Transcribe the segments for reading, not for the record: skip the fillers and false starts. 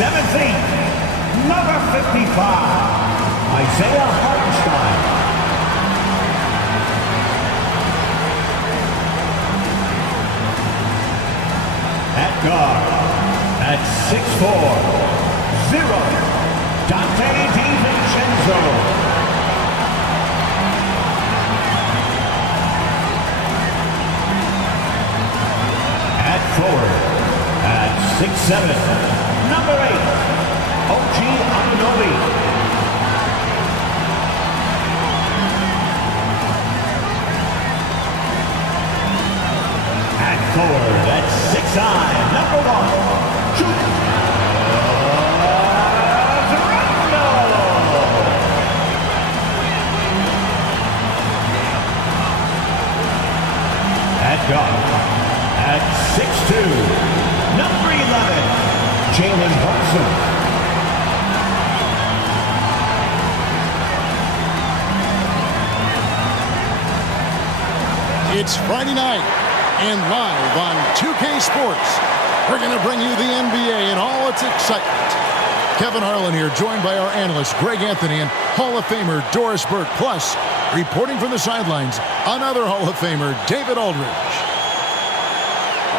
17th, number 55, Isaiah Hartenstein. At guard, at 6'4", 0, Dante DiVincenzo. At forward, at 6'7", number 8, OG Anunoby. At forward, at 6'9", number 1, Julius Randle. At guard, at 6'2", number 11, Jalen Brunson. It's Friday night, and live on 2K Sports, we're going to bring you the NBA and all its excitement. Kevin Harlan here, joined by our analyst, Greg Anthony, and Hall of Famer Doris Burke. Plus, reporting from the sidelines, another Hall of Famer, David Aldridge.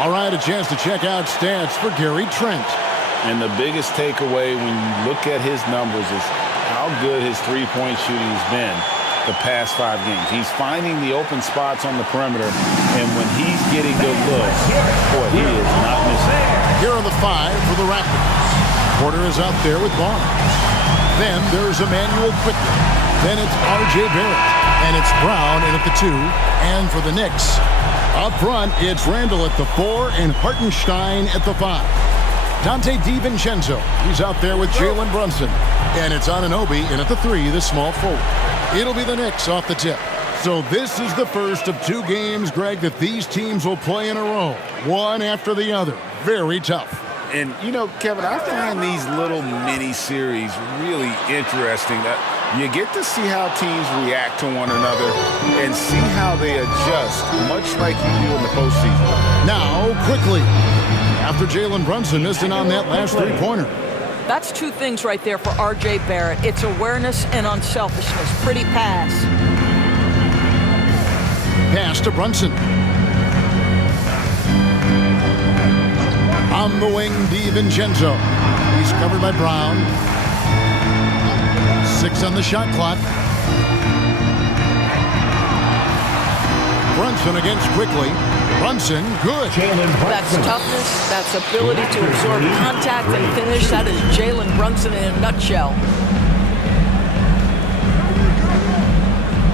All right, a chance to check out stats for Gary Trent. And the biggest takeaway when you look at his numbers is how good his three-point shooting has been the past 5 games. He's finding the open spots on the perimeter, and when he's getting good looks, boy, he is not missing. Here are the 5 for the Raptors. Porter is out there with Barnes. Then there's Emmanuel Quickly. Then it's R.J. Barrett. And it's Brown in at the 2. And for the Knicks, up front, it's Randle at the 4 and Hartenstein at the 5. Dante DiVincenzo, he's out there with Jalen Brunson. And it's Anunoby in at the 3, the small forward. It'll be the Knicks off the tip. So this is the first of 2 games, Greg, that these teams will play in a row, one after the other. Very tough. And, you know, Kevin, I find these little mini-series really interesting. You get to see how teams react to one another and see how they adjust, much like you do in the postseason. Now, quickly, after Jalen Brunson missing on that last three-pointer. That's 2 things right there for R.J. Barrett. It's awareness and unselfishness. Pretty pass. Pass to Brunson. On the wing, DiVincenzo. He's covered by Brown. 6 on the shot clock. Brunson against Quickly. Brunson, good. That's toughness. That's ability to absorb contact and finish. That is Jalen Brunson in a nutshell.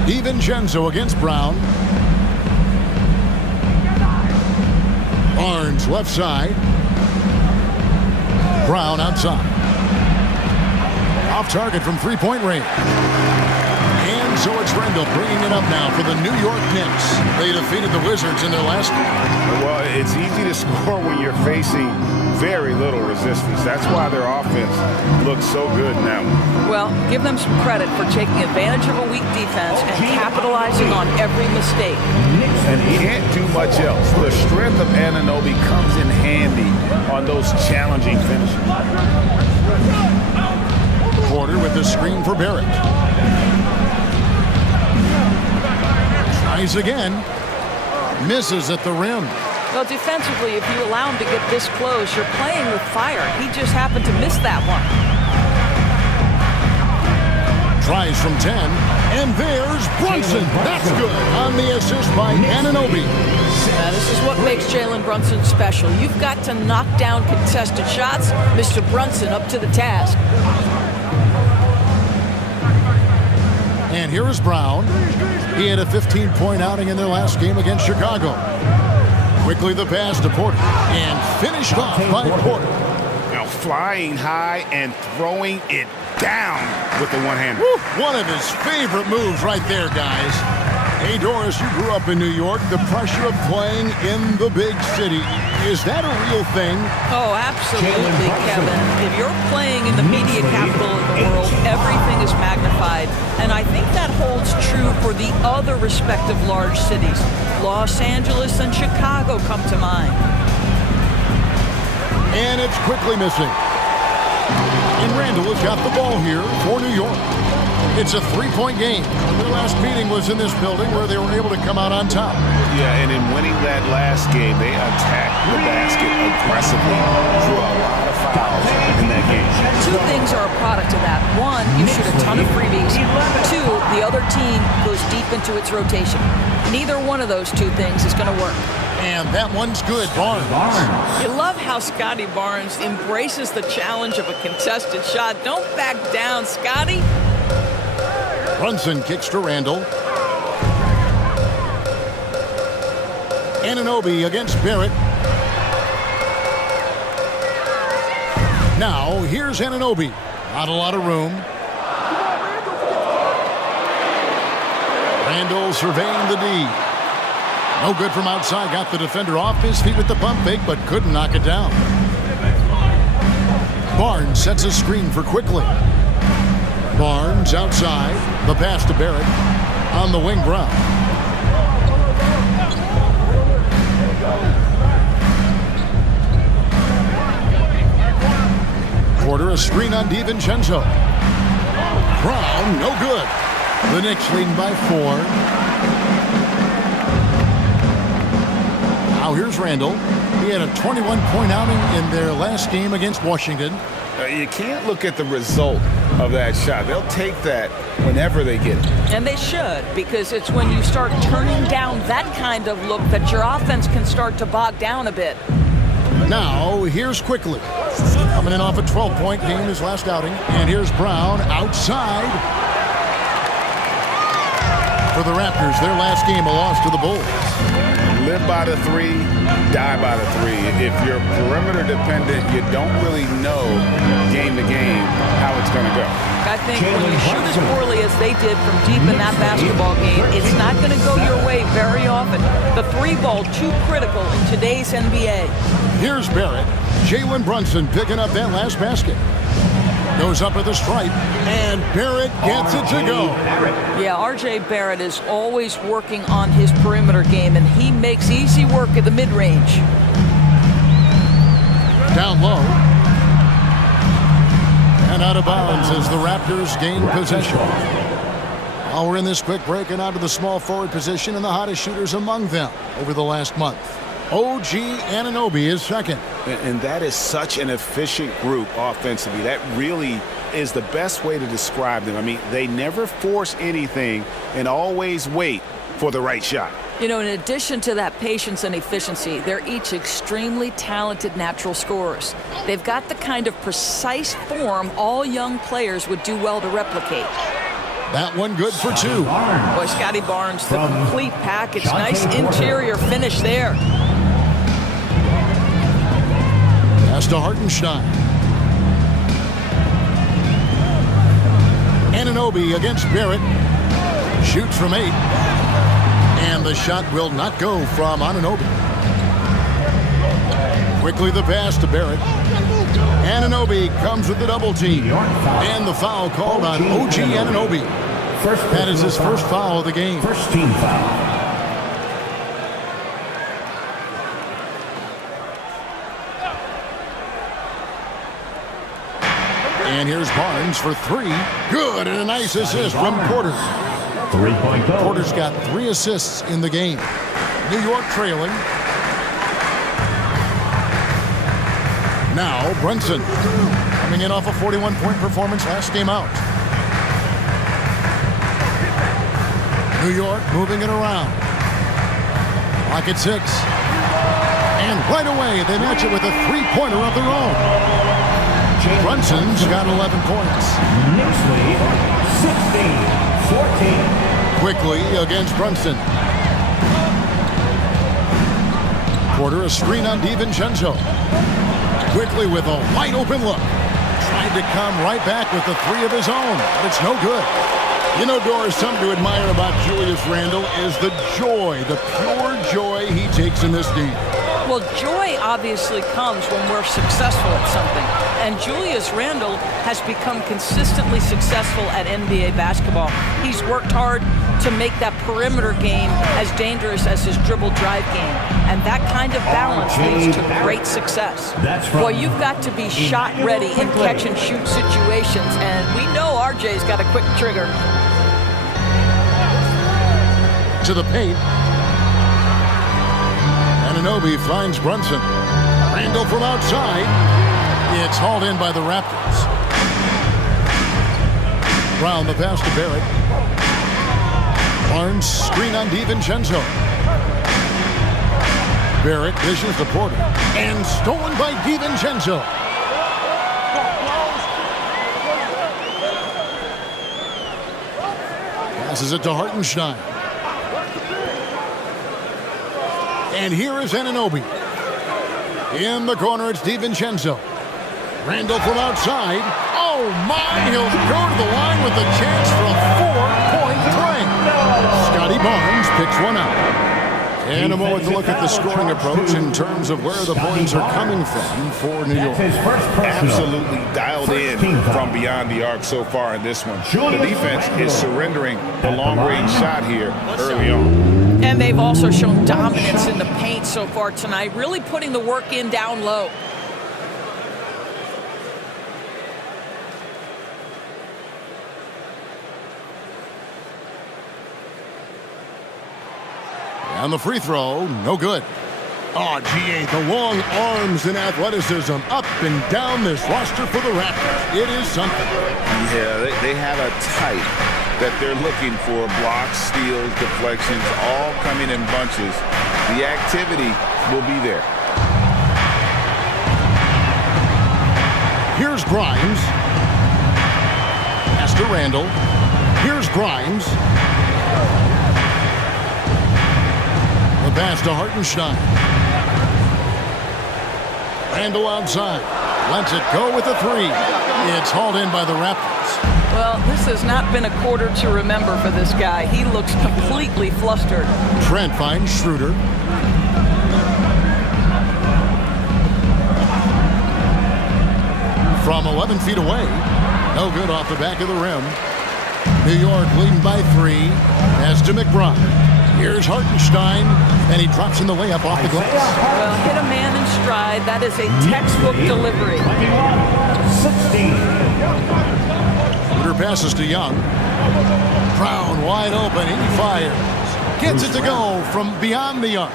DiVincenzo against Brown. Barnes left side. Brown outside. Off target from three-point range. And so it's Randle bringing it up now for the New York Knicks. They defeated the Wizards in their last game. Well, it's easy to score when you're facing very little resistance. That's why their offense looks so good now. Well, give them some credit for taking advantage of a weak defense and capitalizing on every mistake. And he can't do much else. The strength of Anunoby comes in handy on those challenging finishes. Porter with the screen for Barrett. Tries again. Misses at the rim. Well, defensively, if you allow him to get this close, you're playing with fire. He just happened to miss that one. Tries from 10, and there's Brunson. That's good on the assist by Anunoby. Now, this is what makes Jalen Brunson special. You've got to knock down contested shots. Mr. Brunson up to the task. And here is Brown. He had a 15-point outing in their last game against Chicago. Quickly the pass to Porter, and finished off by Porter. Now flying high and throwing it down with the one-hander. One of his favorite moves right there, guys. Hey, Doris, you grew up in New York. The pressure of playing in the big city, is that a real thing? Oh, absolutely, Kevin. If you're playing in the media capital of the world, everything is magnified. And I think that holds true for the other respective large cities. Los Angeles and Chicago come to mind. And it's quickly missing. And Randall has got the ball here for New York. It's a three-point game. Their last meeting was in this building where they were able to come out on top. Yeah, and in winning that last game, they attacked the basket aggressively, drew a lot of fouls in that game. Two things are a product of that. One, you shoot a ton of freebies. Two, the other team goes deep into its rotation. Neither one of those two things is going to work. And that one's good, Barnes. You love how Scotty Barnes embraces the challenge of a contested shot. Don't back down, Scotty. Brunson kicks to Randall. Anunoby against Barrett. Now, here's Anunoby. Not a lot of room. Randall surveying the D. No good from outside. Got the defender off his feet with the pump fake, but couldn't knock it down. Barnes sets a screen for Quickly. Barnes outside. The pass to Barrett. On the wing, Brown. Porter, a screen on DiVincenzo. Brown, no good. The Knicks leading by 4. Now here's Randall. He had a 21-point outing in their last game against Washington. You can't look at the result of that shot. They'll take that whenever they get it. And they should, because it's when you start turning down that kind of look that your offense can start to bog down a bit. Now, here's Quickly. Coming in off a 12-point game his last outing. And here's Brown outside. For the Raptors, their last game, a loss to the Bulls. Live by the 3, die by the 3. If you're perimeter dependent, you don't really know game to game how it's going to go. I think when you shoot as poorly as they did from deep in that basketball game, it's not going to go your way very often. The 3 ball, too critical in today's NBA. Here's Barrett. Jalen Brunson picking up that last basket. Goes up at the stripe, and Barrett gets it to go. Yeah, R.J. Barrett is always working on his perimeter game, and he makes easy work at the mid-range. Down low. And out of bounds as the Raptors gain possession. While we're in this quick break and out of the small forward position, and the hottest shooters among them over the last month. OG Anunoby is second. And that is such an efficient group offensively. That really is the best way to describe them. I mean, they never force anything and always wait for the right shot. You know, in addition to that patience and efficiency, they're each extremely talented natural scorers. They've got the kind of precise form all young players would do well to replicate. That one good for 2. Boy, Scotty Barnes, the complete package. Nice interior finish there. Pass to Hartenstein. Anunoby against Barrett. Shoots from 8. And the shot will not go from Anunoby. Quickly the pass to Barrett. Anunoby comes with the double team. And the foul called on OG Anunoby. That is his first foul of the game. First team foul. And here's Barnes for 3. Good, and a nice assist from Porter. 3-point goal. Porter's got 3 assists in the game. New York trailing. Now Brunson coming in off a 41-point performance last game out. New York moving it around. Clock at 6. And right away they match it with a 3-pointer of their own. Brunson's got 11 points. Knicks lead 16-14. Quickly against Brunson. Porter a screen on DiVincenzo. Quickly with a wide open look. Tried to come right back with the 3 of his own, but it's no good. You know, Doris, something to admire about Julius Randle is the joy, the pure joy he takes in this game. Well, joy obviously comes when we're successful at something. And Julius Randle has become consistently successful at NBA basketball. He's worked hard. to make that perimeter game as dangerous as his dribble drive game. And that kind of balance leads to great success. Boy, you've got to be shot ready in catch and shoot situations, and we know RJ's got a quick trigger. To the paint. Anunoby finds Brunson. Randall from outside. It's hauled in by the Raptors. Brown the pass to Barrett. Barnes screen on DiVincenzo. Barrett dishes to Porter. And stolen by DiVincenzo. Passes it to Hartenstein. And here is Anunoby. In the corner, it's DiVincenzo. Randall from outside. Oh, my! He'll go to the line with a chance for a 4-point play. Scotty Barnes picks one out. And a moment to look at the scoring approach in terms of where the points are coming from for New York. Absolutely dialed in from beyond the arc so far in this one. The defense is surrendering the long-range shot here early on. And they've also shown dominance in the paint so far tonight, really putting the work in down low. And the free throw, no good. Oh, GA, the long arms and athleticism up and down this roster for the Raptors. It is something. Yeah, they have a type that they're looking for. Blocks, steals, deflections, all coming in bunches. The activity will be there. Here's Grimes. Pass to Randall. Here's Grimes. The pass to Hartenstein. Randall outside. Lets it go with a three. It's hauled in by the Raptors. Well, this has not been a quarter to remember for this guy. He looks completely flustered. Trent finds Schroeder. From 11 feet away. No good off the back of the rim. New York leading by 3. Pass to McBride. Here's Hartenstein, and he drops in the layup off the glass. Well, hit a man in stride. That is a textbook delivery. 16. Schroeder passes to Young. Brown wide open. He fires. Gets it to go from beyond the arc.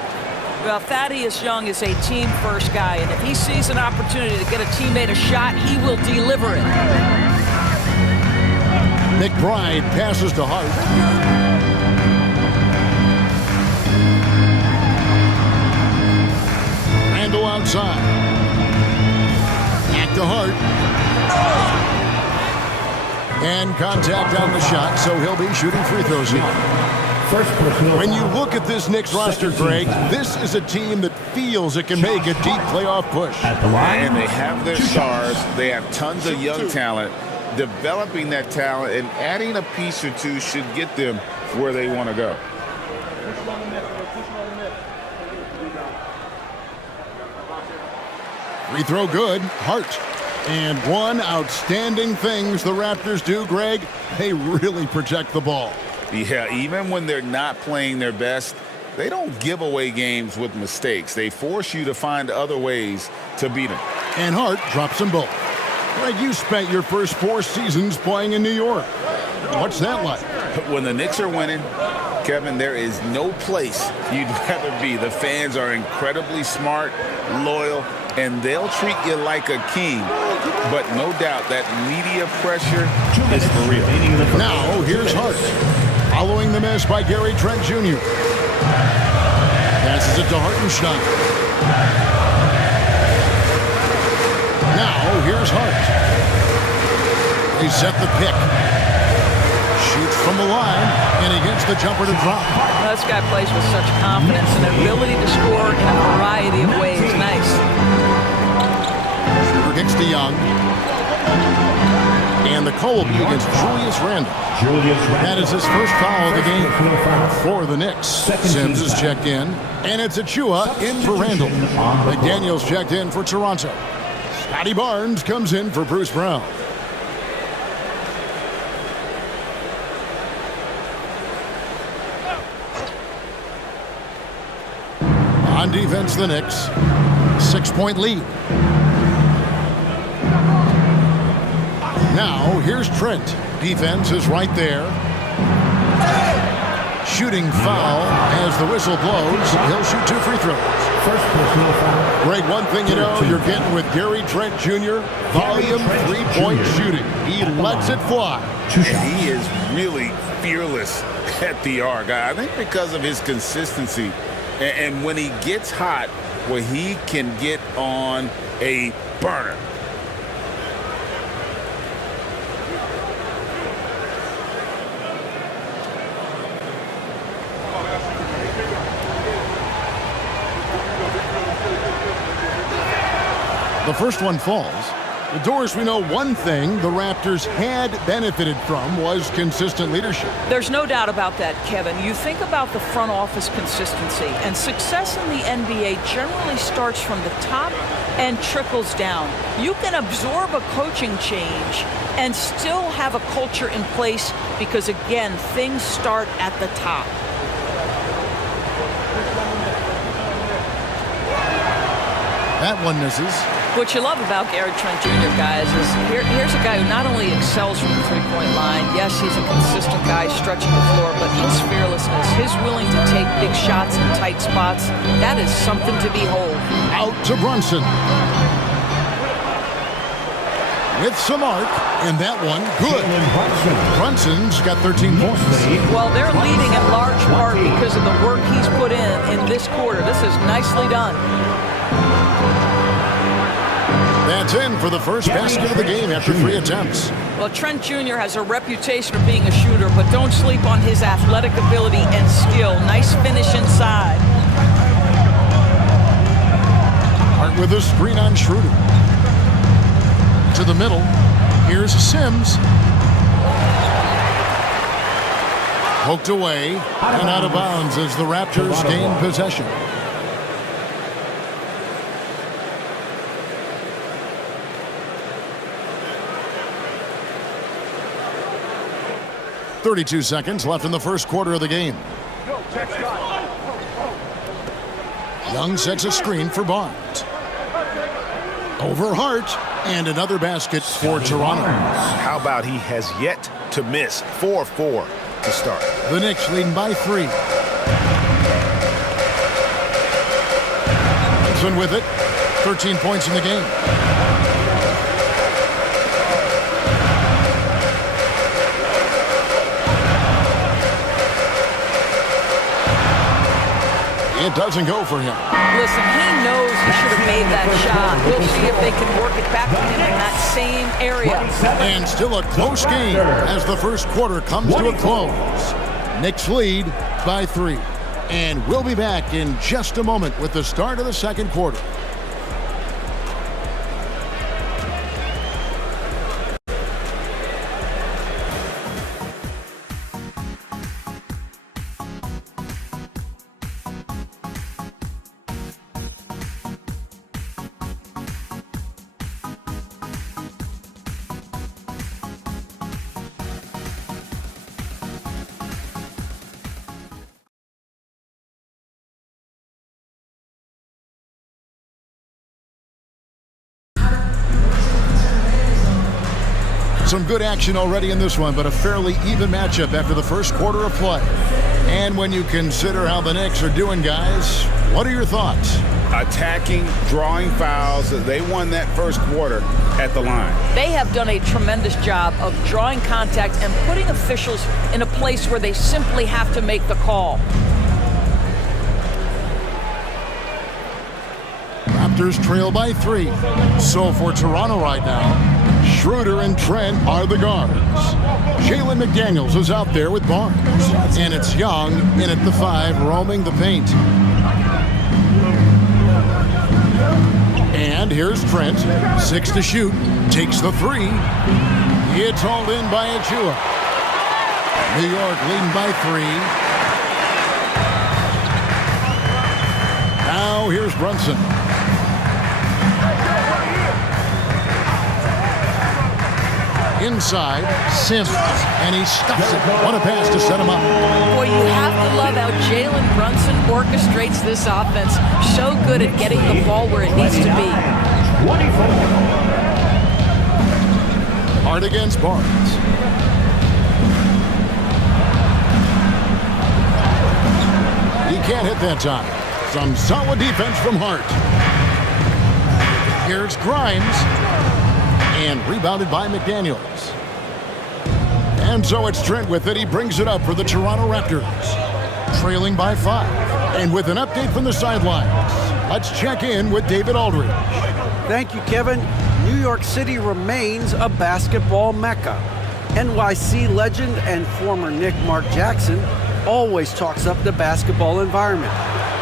Well, Thaddeus Young is a team-first guy, and if he sees an opportunity to get a teammate a shot, he will deliver it. McBride passes to Hart. Randall outside. Back to Hart. And contact on the shot, so he'll be shooting free throws here. When you look at this Knicks roster, Greg, this is a team that feels it can make a deep playoff push. And they have their stars. They have tons of young talent. Developing that talent and adding a piece or two should get them where they want to go. Free throw good. Hart. And one outstanding things the Raptors do, Greg, they really protect the ball. Yeah, even when they're not playing their best, they don't give away games with mistakes. They force you to find other ways to beat them. And Hart drops them both. Greg, you spent your first 4 seasons playing in New York. What's that like? When the Knicks are winning, Kevin, there is no place you'd rather be. The fans are incredibly smart, loyal, and they'll treat you like a king. But no doubt that media pressure is for real. Now, here's Hart. Following the miss by Gary Trent Jr. Passes it to Hartenstein. Now, here's Hart. They set the pick. Shoots from the line, and he gets the jumper to drop. This guy plays with such confidence and ability to score in a variety of ways. Nice. Schroeder kicks to Young. And the call will be against Julius Randle. That is his first foul of the game for the Knicks. Sims is checked in, and it's Achua in for Randle. McDaniels checked in for Toronto. Scotty Barnes comes in for Bruce Brown. On defense, the Knicks. 6-point lead. Now, here's Trent. Defense is right there. Shooting foul as the whistle blows. He'll shoot 2 free throws. First personal foul. Greg, one thing you know you're getting with Gary Trent Jr., volume three-point shooting. He lets it fly. And he is really fearless at the arc. I think because of his consistency. And when he gets hot, where he can get on a burner. The first one falls. The Doors, we know one thing the Raptors had benefited from was consistent leadership. There's no doubt about that, Kevin. You think about the front office consistency, and success in the NBA generally starts from the top and trickles down. You can absorb a coaching change and still have a culture in place because, again, things start at the top. That one misses. What you love about Gary Trent Jr., guys, is here's a guy who not only excels from the three-point line, yes, he's a consistent guy stretching the floor, but his fearlessness, his willing to take big shots in tight spots, that is something to behold. Out to Brunson. With some arc, and that one, good. Brunson's got 13 points. Well, they're leading in large part because of the work he's put in this quarter. This is nicely done. That's in for the first basket of the game after 3 attempts. Well, Trent Jr. has a reputation of being a shooter, but don't sleep on his athletic ability and skill. Nice finish inside. Hart with a screen on Schroeder. To the middle. Here's Sims. Poked away and out of bounds as the Raptors gain possession. .32 seconds left in the first quarter of the game. Young sets a screen for Barnes. Over Hart, and another basket for Toronto. How about he has yet to miss? 4-4 to start. The Knicks leading by 3. Brunson with it. 13 points in the game. It doesn't go for him. Listen, he knows he should have made that shot. We'll see if they can work it back to him in that same area. And still a close game as the first quarter comes to a close. Knicks lead by 3. And we'll be back in just a moment with the start of the second quarter. Some good action already in this one, but a fairly even matchup after the first quarter of play. And when you consider how the Knicks are doing, guys, what are your thoughts? Attacking, drawing fouls. They won that first quarter at the line. They have done a tremendous job of drawing contact and putting officials in a place where they simply have to make the call. Raptors trail by 3. So for Toronto right now, Schroeder and Trent are the guards. Jalen McDaniels is out there with Barnes. And it's Young in at the 5, roaming the paint. And here's Trent, 6 to shoot, takes the 3. It's hauled in by Achua. New York leading by 3. Now here's Brunson. Inside, Sims, and he stuffs it. What a pass to set him up. Boy, you have to love how Jalen Brunson orchestrates this offense. So good at getting the ball where it needs to be. 24. Hard against Barnes. He can't hit that time. Some solid defense from Hart. Here's Grimes. And rebounded by McDaniels. And so it's Trent with it. He brings it up for the Toronto Raptors. Trailing by 5. And with an update from the sidelines, let's check in with David Aldridge. Thank you, Kevin. New York City remains a basketball mecca. NYC legend and former Knick Mark Jackson always talks up the basketball environment.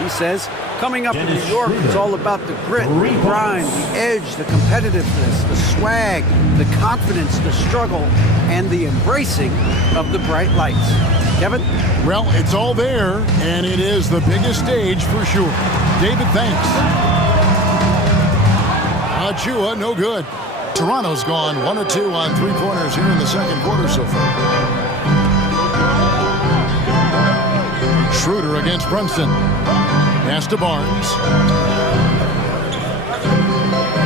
He says, coming up in New York is all about the grit, the grind, the edge, the competitiveness, the swag, the confidence, the struggle, and the embracing of the bright lights. Kevin? Well, it's all there, and it is the biggest stage for sure. David, thanks. Achua, no good. Toronto's gone 1 of 2 on three-pointers here in the second quarter so far. Schroeder against Brunson. Pass to Barnes.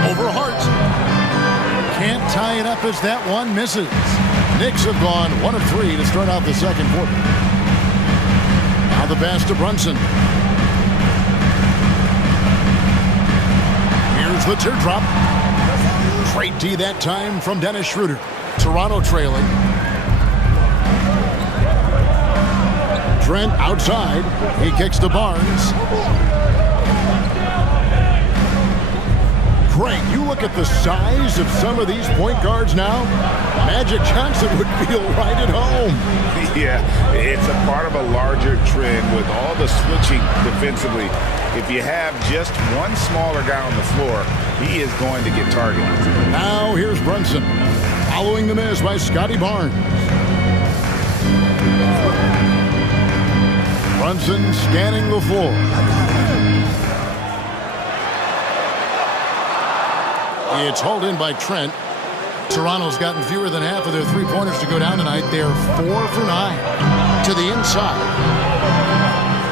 Over Hart. Can't tie it up as that one misses. Knicks have gone 1 of 3 to start out the second quarter. Now the pass to Brunson. Here's the teardrop. Great D that time from Dennis Schroeder. Toronto trailing. Trent outside. He kicks to Barnes. Greg, you look at the size of some of these point guards now. Magic Johnson would feel right at home. Yeah, it's a part of a larger trend with all the switching defensively. If you have just one smaller guy on the floor, he is going to get targeted. Now here's Brunson. Following the miss by Scotty Barnes. Brunson scanning the floor. It's hauled in by Trent. Toronto's gotten fewer than half of their three-pointers to go down tonight. They're 4 for 9 to the inside.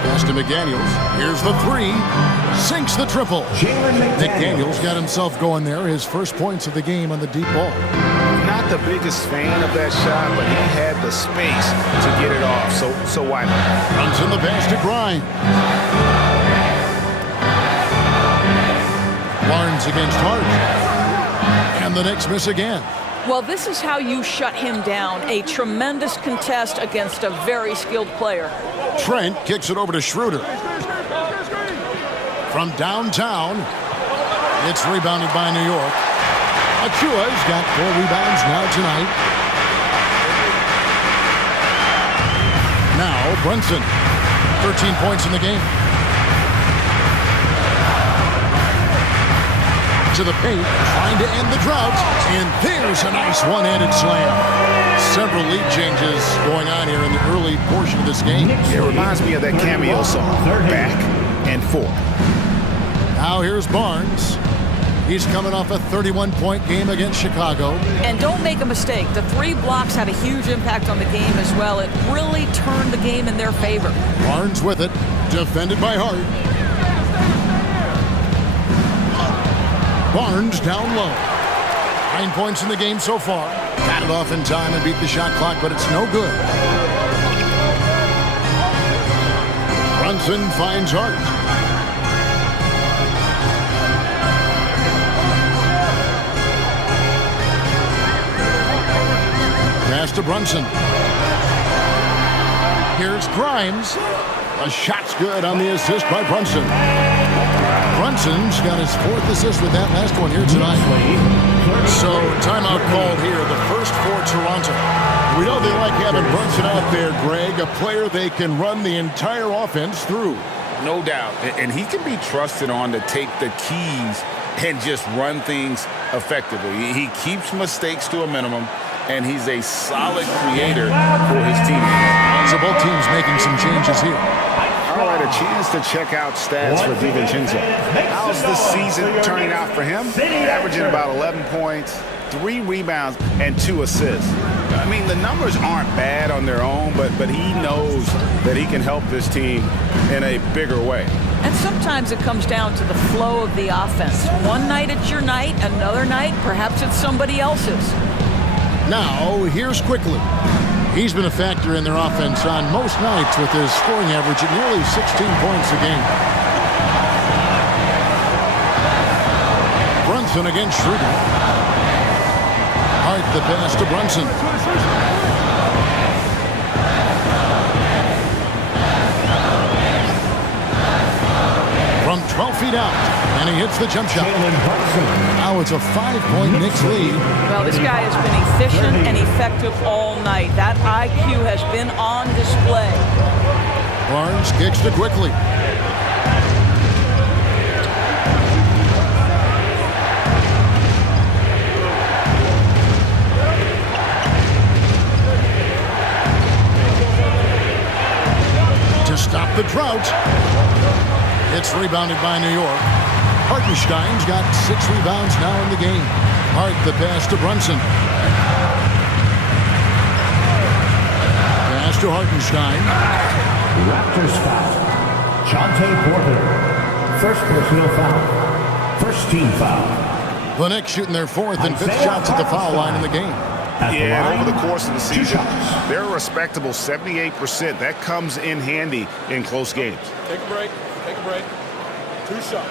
Pass to McDaniels. Here's the 3. Sinks the triple. McDaniels got himself going there. His first points of the game on the deep ball. Not the biggest fan of that shot, but he had the space to get it off, so why not? Runs in the pass to Grimes. Barnes against Hart. And the Knicks miss again. Well, this is how you shut him down. A tremendous contest against a very skilled player. Trent kicks it over to Schroeder. From downtown, it's rebounded by New York. Achua's got 4 rebounds now tonight. Now Brunson, 13 points in the game. To the paint, trying to end the drought, and there's a nice one-handed slam. Several lead changes going on here in the early portion of this game. It reminds me of that cameo song, Back and Forth. Now here's Barnes. He's coming off a 31-point game against Chicago. And don't make a mistake, the 3 blocks had a huge impact on the game as well. It really turned the game in their favor. Barnes with it, defended by Hart. Barnes down low. 9 points in the game so far. Got it off in time and beat the shot clock, but it's no good. Brunson finds Hart. Pass to Brunson. Here's Grimes. A shot's good on the assist by Brunson. Brunson's got his 4th assist with that last one here tonight. So, timeout called here, the first for Toronto. We know they like having Brunson out there, Greg, a player they can run the entire offense through. No doubt. And he can be trusted on to take the keys and just run things effectively. He keeps mistakes to a minimum, and he's a solid creator for his team. So both teams making some changes here. All right, a chance to check out stats for DiVincenzo. How's the season turning out for him? Averaging about 11 points, 3 rebounds, and 2 assists. I mean, the numbers aren't bad on their own, but he knows that he can help this team in a bigger way. And sometimes it comes down to the flow of the offense. One night it's your night, another night perhaps it's somebody else's. Now, here's Quickly. He's been a factor in their offense on most nights with his scoring average at nearly 16 points a game. Brunson against Schroeder. Hart the pass to Brunson. From 12 feet out, and he hits the jump shot. Now it's a 5-point Knicks lead. Well, this guy has been efficient and effective all night. That IQ has been on display. Barnes kicks to Quickly. To stop the drought. It's rebounded by New York. Hartenstein's got 6 rebounds now in the game. Hart the pass to Brunson. Pass to Hartenstein. Raptors foul. Jonte Porter. First personal foul. First team foul. The Knicks shooting their 4th and 5th shots at the foul line in the game. Yeah, and over the course of the season, they're a respectable 78%. That comes in handy in close games. Take a break. Take a break. 2 shots.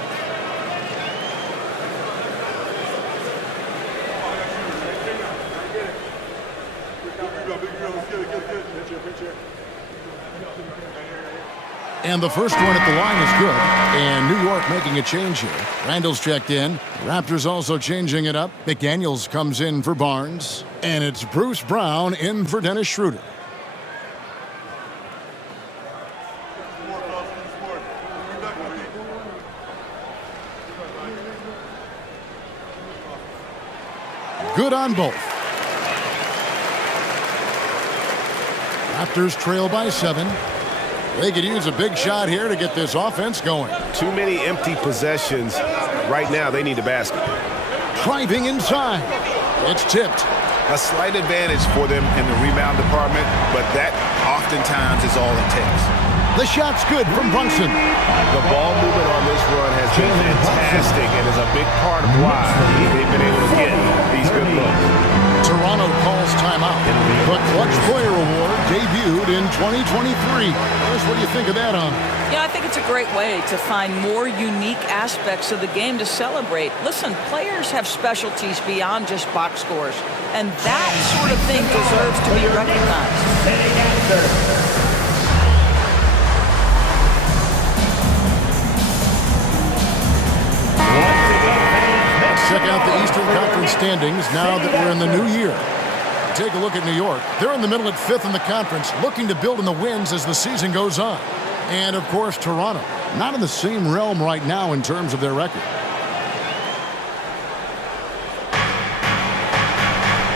And the first one at the line is good. And New York making a change here. Randall's checked in. Raptors also changing it up. McDaniels comes in for Barnes. And it's Bruce Brown in for Dennis Schroeder. Good on both. Raptors trail by 7. They could use a big shot here to get this offense going. Too many empty possessions. Right now, they need a basket. Driving inside. It's tipped. A slight advantage for them in the rebound department, but that oftentimes is all it takes. The shot's good from Brunson. The ball movement on this run has been fantastic and is a big part of why they've been able to get these good looks. Toronto calls timeout. The Clutch Player Award debuted in 2023. What do you think of that, Yeah, I think it's a great way to find more unique aspects of the game to celebrate. Listen, players have specialties beyond just box scores, and that sort of thing deserves to be recognized. Check out the Eastern Conference standings now that we're in the new year. Take a look at New York. They're in the middle at 5th in the conference, looking to build in the wins as the season goes on. And, of course, Toronto, not in the same realm right now in terms of their record.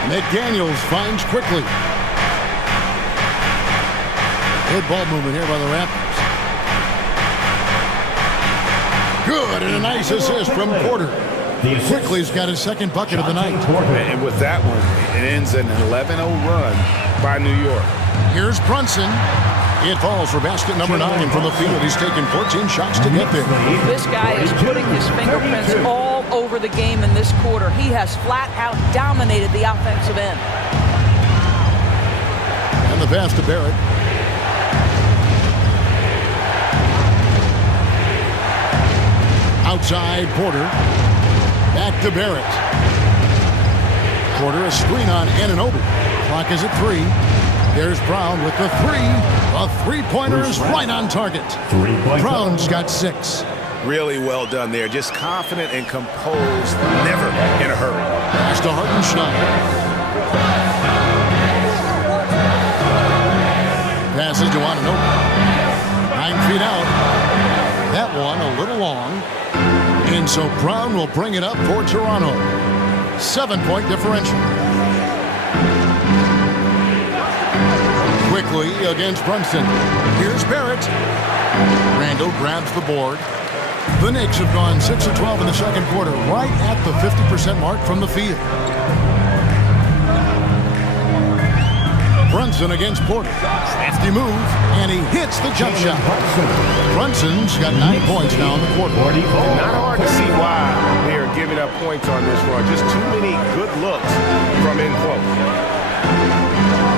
McDaniels finds Quickly. Good ball movement here by the Raptors. Good, and a nice assist from Porter. Quickly's got his 2nd bucket of the night. And with that one, it ends an 11-0 run by New York. Here's Brunson. It falls for basket number 9 from the field. He's taken 14 shots to get there. This guy is putting his fingerprints all over the game in this quarter. He has flat out dominated the offensive end. And the pass to Barrett. Outside Porter. Back to Barrett. Porter, a screen on Anunoby. Clock is at 3. There's Brown with the 3. A three-pointer is right on target. Brown's got 6. Really well done there. Just confident and composed, never in a hurry. Pass to Hartenstein. Passes to Anunoby. 9 feet out. That one a little long. And so Brown will bring it up for Toronto. 7-point differential. Quickly against Brunson. Here's Barrett. Randall grabs the board. The Knicks have gone 6 of 12 in the second quarter, right at the 50% mark from the field. Brunson against Porter. Crafty move, and he hits the jump shot. Brunson's got 9 points now in the quarter. Not hard to see why they are giving up points on this run. Just too many good looks from in close.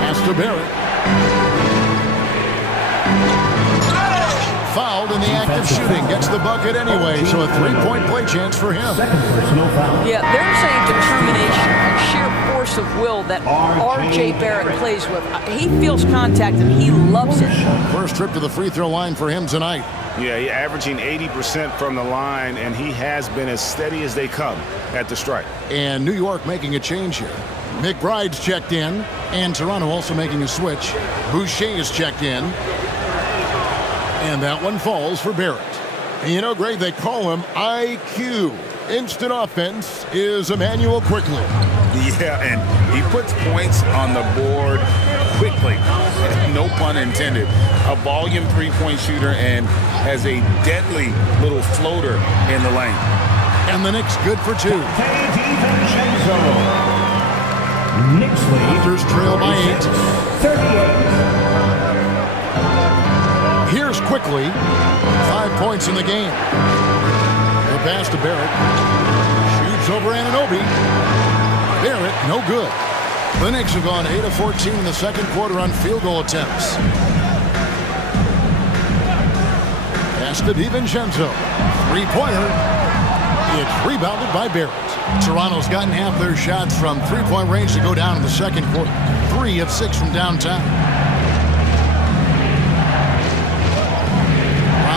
Pass to Barrett. Fouled in the act of shooting. Gets the bucket anyway, so a 3-point play chance for him. Yeah, there's a determination and sheer force of will that R.J. Barrett plays with. He feels contact, and he loves it. First trip to the free throw line for him tonight. Yeah, he's averaging 80% from the line, and he has been as steady as they come at the strike. And New York making a change here. McBride's checked in, and Toronto also making a switch. Boucher is checked in. And that one falls for Barrett. And you know, Greg, they call him IQ. Instant offense is Emmanuel quickly. Yeah, and he puts points on the board quickly. No pun intended. A volume three-point shooter and has a deadly little floater in the lane. And the Knicks good for 2. Raptors trail by 8. 38. Here's quickly 5 points in the game. The pass to Barrett. Shoots over Anunoby. Barrett, no good. The Knicks have gone 8 of 14 in the second quarter on field goal attempts. Pass to DiVincenzo. Three-pointer. It's rebounded by Barrett. Toronto's gotten half their shots from three-point range to go down in the second quarter. 3 of 6 from downtown.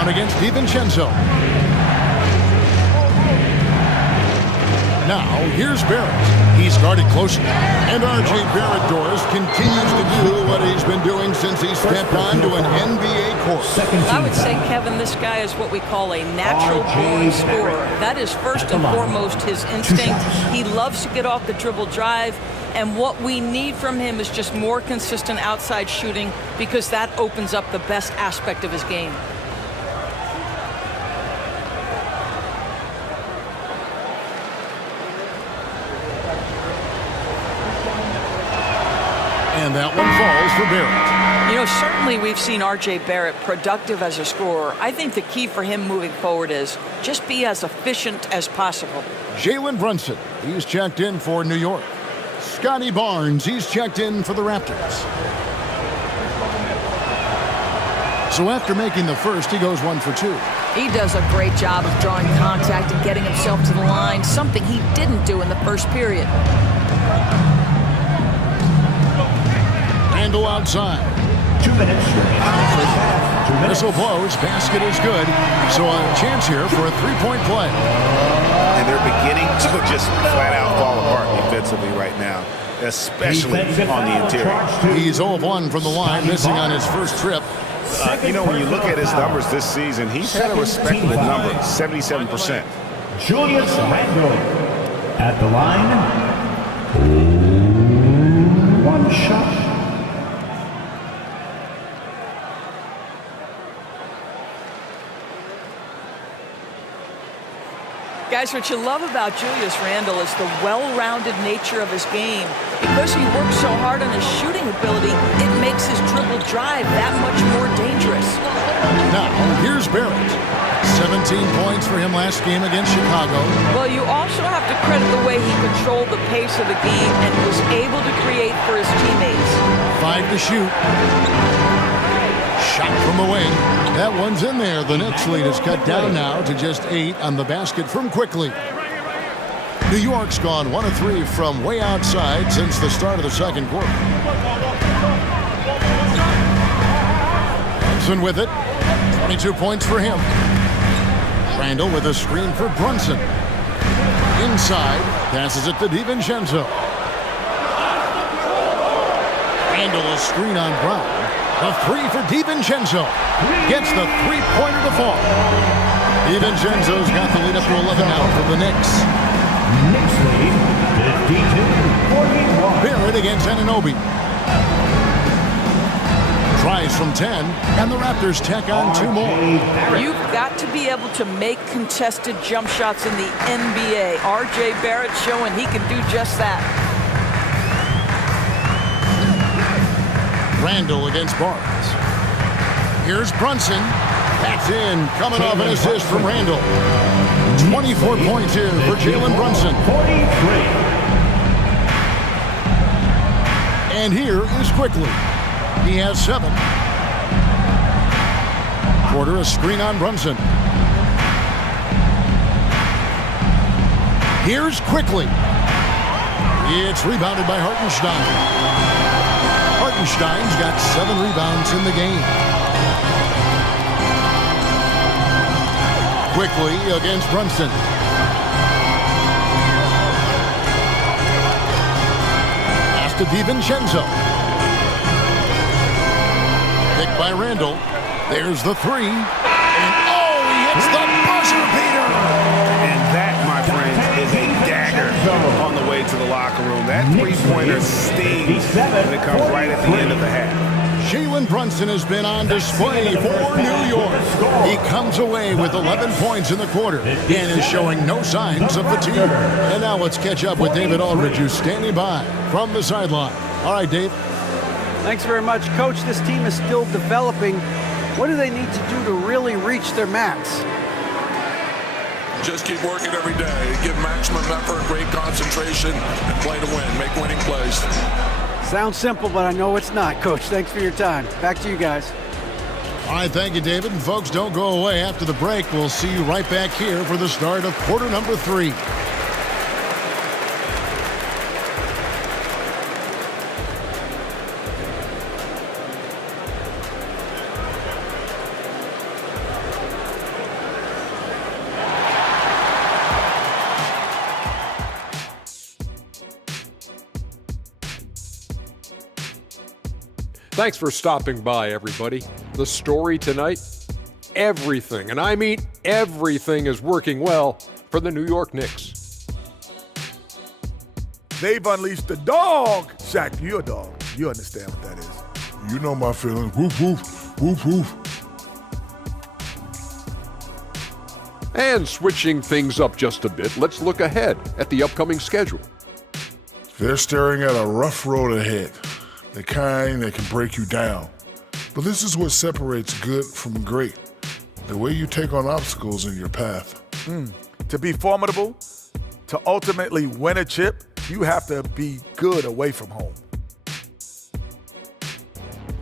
Against DiVincenzo. Now, here's Barrett. He started closely. And R.J. Barrett, Doris, continues to do what he's been doing since he stepped onto an NBA court. I would say, Kevin, this guy is what we call a natural-born scorer. That is first and foremost his instinct. He loves to get off the dribble drive. And what we need from him is just more consistent outside shooting, because that opens up the best aspect of his game. And that one falls for Barrett. You know, certainly we've seen R.J. Barrett productive as a scorer. I think the key for him moving forward is just be as efficient as possible. Jalen Brunson, he's checked in for New York. Scotty Barnes, he's checked in for the Raptors. So after making the first, he goes 1 for 2. He does a great job of drawing contact and getting himself to the line, something he didn't do in the first period. Randall outside. 2 minutes remaining in the first half. Whistle blows. Basket is good. So a chance here for a three-point play. And they're beginning to just flat out fall apart defensively right now, especially on the interior. He's 0 of 1 from the line, missing on his first trip. You know, when you look at his numbers this season, he's had a respectable number, 77%. Julius Randle at the line. 1 shot. Guys, what you love about Julius Randle is the well-rounded nature of his game. Because he works so hard on his shooting ability, it makes his dribble drive that much more dangerous. Now, here's Barrett. 17 points for him last game against Chicago. Well, you also have to credit the way he controlled the pace of the game and was able to create for his teammates. 5 to shoot. Shot from the wing. That one's in there. The Knicks lead is cut down now to just 8 on the basket from quickly. New York's gone 1 of 3 from way outside since the start of the second quarter. Brunson with it. 22 points for him. Randall with a screen for Brunson. Inside. Passes it to DiVincenzo. Randall a screen on Brown. A 3 for DiVincenzo. Gets the three-pointer to fall. DiVincenzo's got the lead up to 11 now for the Knicks. Knicks lead 52-41. Barrett against Anunoby. Tries from 10, and the Raptors tack on 2 more. You've got to be able to make contested jump shots in the NBA. R.J. Barrett showing he can do just that. Randall against Barnes. Here's Brunson. That's in. Coming off an assist from Randall. 24 points here for Jalen Brunson. 43. And here is Quickly. He has 7. Porter, a screen on Brunson. Here's Quickly. It's rebounded by Hartenstein. Hartenstein's got 7 rebounds in the game. Quickly against Brunson. Pass to DiVincenzo. Picked by Randall. There's the 3. And oh, he hits the buzzer beater. And that, my friends, is a dagger on the way to the locker room. That three-pointer stings when it comes right at the end of the half. Jalen Brunson has been on display for New York. He comes away with 11 points in the quarter and is showing no signs of fatigue. And now let's catch up with David Aldridge, who's standing by from the sideline. All right, Dave. Thanks very much, Coach. This team is still developing. What do they need to do to really reach their max? Just keep working every day. Give maximum effort, great concentration, and play to win. Make winning plays. Sounds simple, but I know it's not, Coach. Thanks for your time. Back to you guys. All right, thank you, David. And folks, don't go away. After the break, we'll see you right back here for the start of quarter number 3. Thanks for stopping by, everybody. The story tonight, everything, and I mean everything, is working well for the New York Knicks. They've unleashed the dog. Shaq, you're a dog. You understand what that is. You know my feelings. Woof, woof, woof, woof. And switching things up just a bit, let's look ahead at the upcoming schedule. They're staring at a rough road ahead. The kind that can break you down. But this is what separates good from great. The way you take on obstacles in your path. To be formidable, to ultimately win a chip, you have to be good away from home.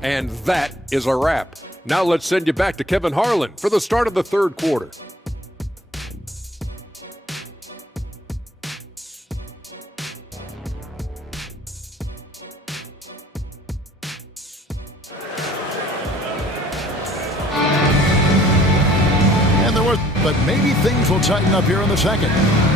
And that is a wrap. Now let's send you back to Kevin Harlan for the start of the third quarter. But maybe things will tighten up here in the second.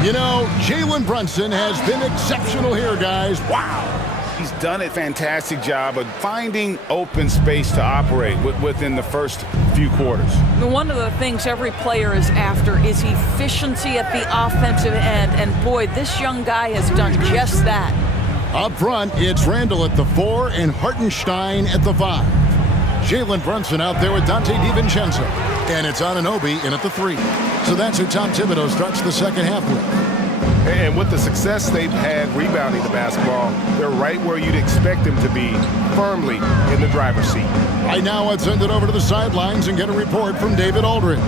You know, Jalen Brunson has been exceptional here, guys. Wow. He's done a fantastic job of finding open space to operate within the first few quarters. One of the things every player is after is efficiency at the offensive end. And boy, this young guy has done just that. Up front, it's Randall at the 4 and Hartenstein at the 5. Jalen Brunson out there with Dante DiVincenzo. And it's Anunoby in at the 3. So that's who Tom Thibodeau starts the second half with. And with the success they've had rebounding the basketball, they're right where you'd expect them to be, firmly in the driver's seat. Right now, let's send it over to the sidelines and get a report from David Aldridge.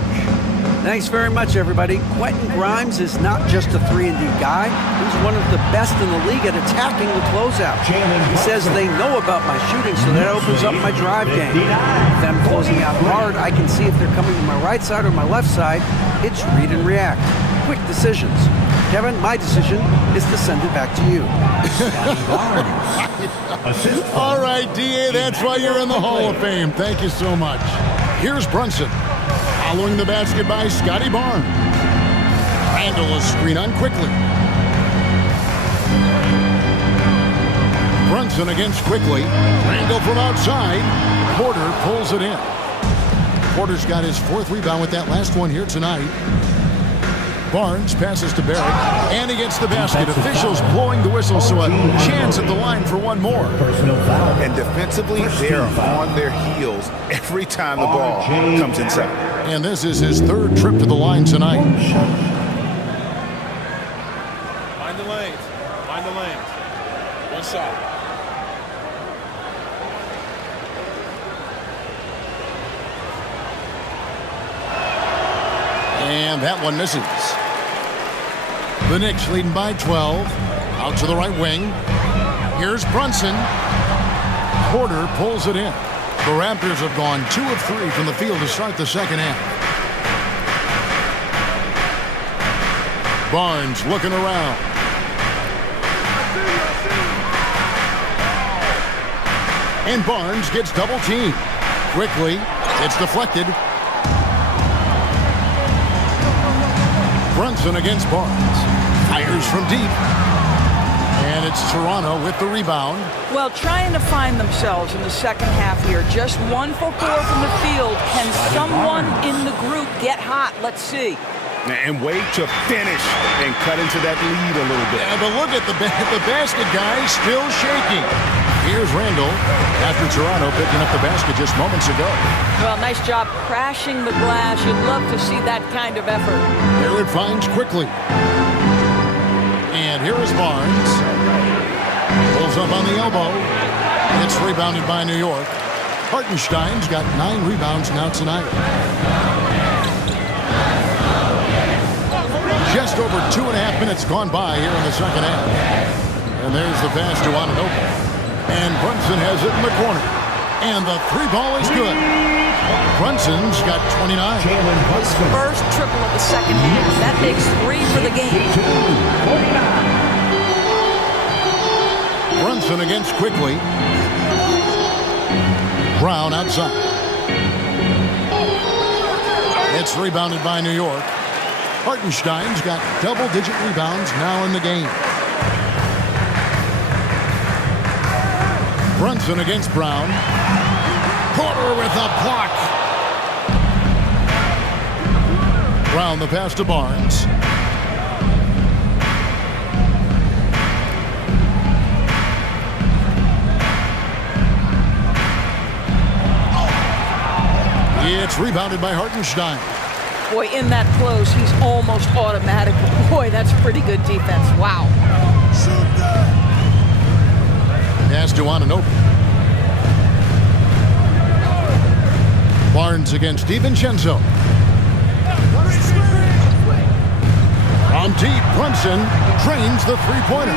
Thanks very much, everybody. Quentin Grimes is not just a 3-and-D guy. He's one of the best in the league at attacking the closeout. He says they know about my shooting, so that opens up my drive game. With them closing out hard, I can see if they're coming to my right side or my left side. It's read and react. Quick decisions. Kevin, my decision is to send it back to you. All right, D.A., that's why you're in the Hall of Fame. Thank you so much. Here's Brunson. Following the basket by Scotty Barnes. Randall a screen on Quickly. Brunson against Quickly. Randall from outside. Porter pulls it in. Porter's got his 4th rebound with that last one here tonight. Barnes passes to Barrett, and he gets the basket. Officials blowing the whistle, so a chance at the line for one more. And defensively, they're on their heels every time the ball comes inside. And this is his 3rd trip to the line tonight. Find the lanes. Find the lanes. One side. And that one misses. The Knicks leading by 12. Out to the right wing. Here's Brunson. Porter pulls it in. The Raptors have gone 2 of 3 from the field to start the second half. Barnes looking around. And Barnes gets double teamed. Quickly, it's deflected. Brunson against Barnes. Fires from deep. And it's Toronto with the rebound. Well, trying to find themselves in the second half here. Just 1 for 4 from the field. Can someone in the group get hot? Let's see. And wait to finish and cut into that lead a little bit. Yeah, but look at the basket, guys, still shaking. Here's Randall after Toronto picking up the basket just moments ago. Well, nice job crashing the glass. You'd love to see that kind of effort. There it finds quickly. And here is Barnes. Pulls up on the elbow. It's rebounded by New York. Hartenstein's got 9 rebounds now tonight. Just over 2.5 minutes gone by here in the second half. And there's the pass to Anunoby. And Brunson has it in the corner. And the 3 ball is good. Brunson's got 29. His first triple of the second half. That makes 3 for the game. Brunson against Quickly. Brown outside. It's rebounded by New York. Hartenstein's got double-digit rebounds now in the game. Brunson against Brown. Porter with a block. Brown the pass to Barnes. It's rebounded by Hartenstein. Boy, in that close, he's almost automatic. Boy, that's pretty good defense. Wow. Pass to Anunoby. Barnes against DiVincenzo. From deep, Brunson drains the three-pointer.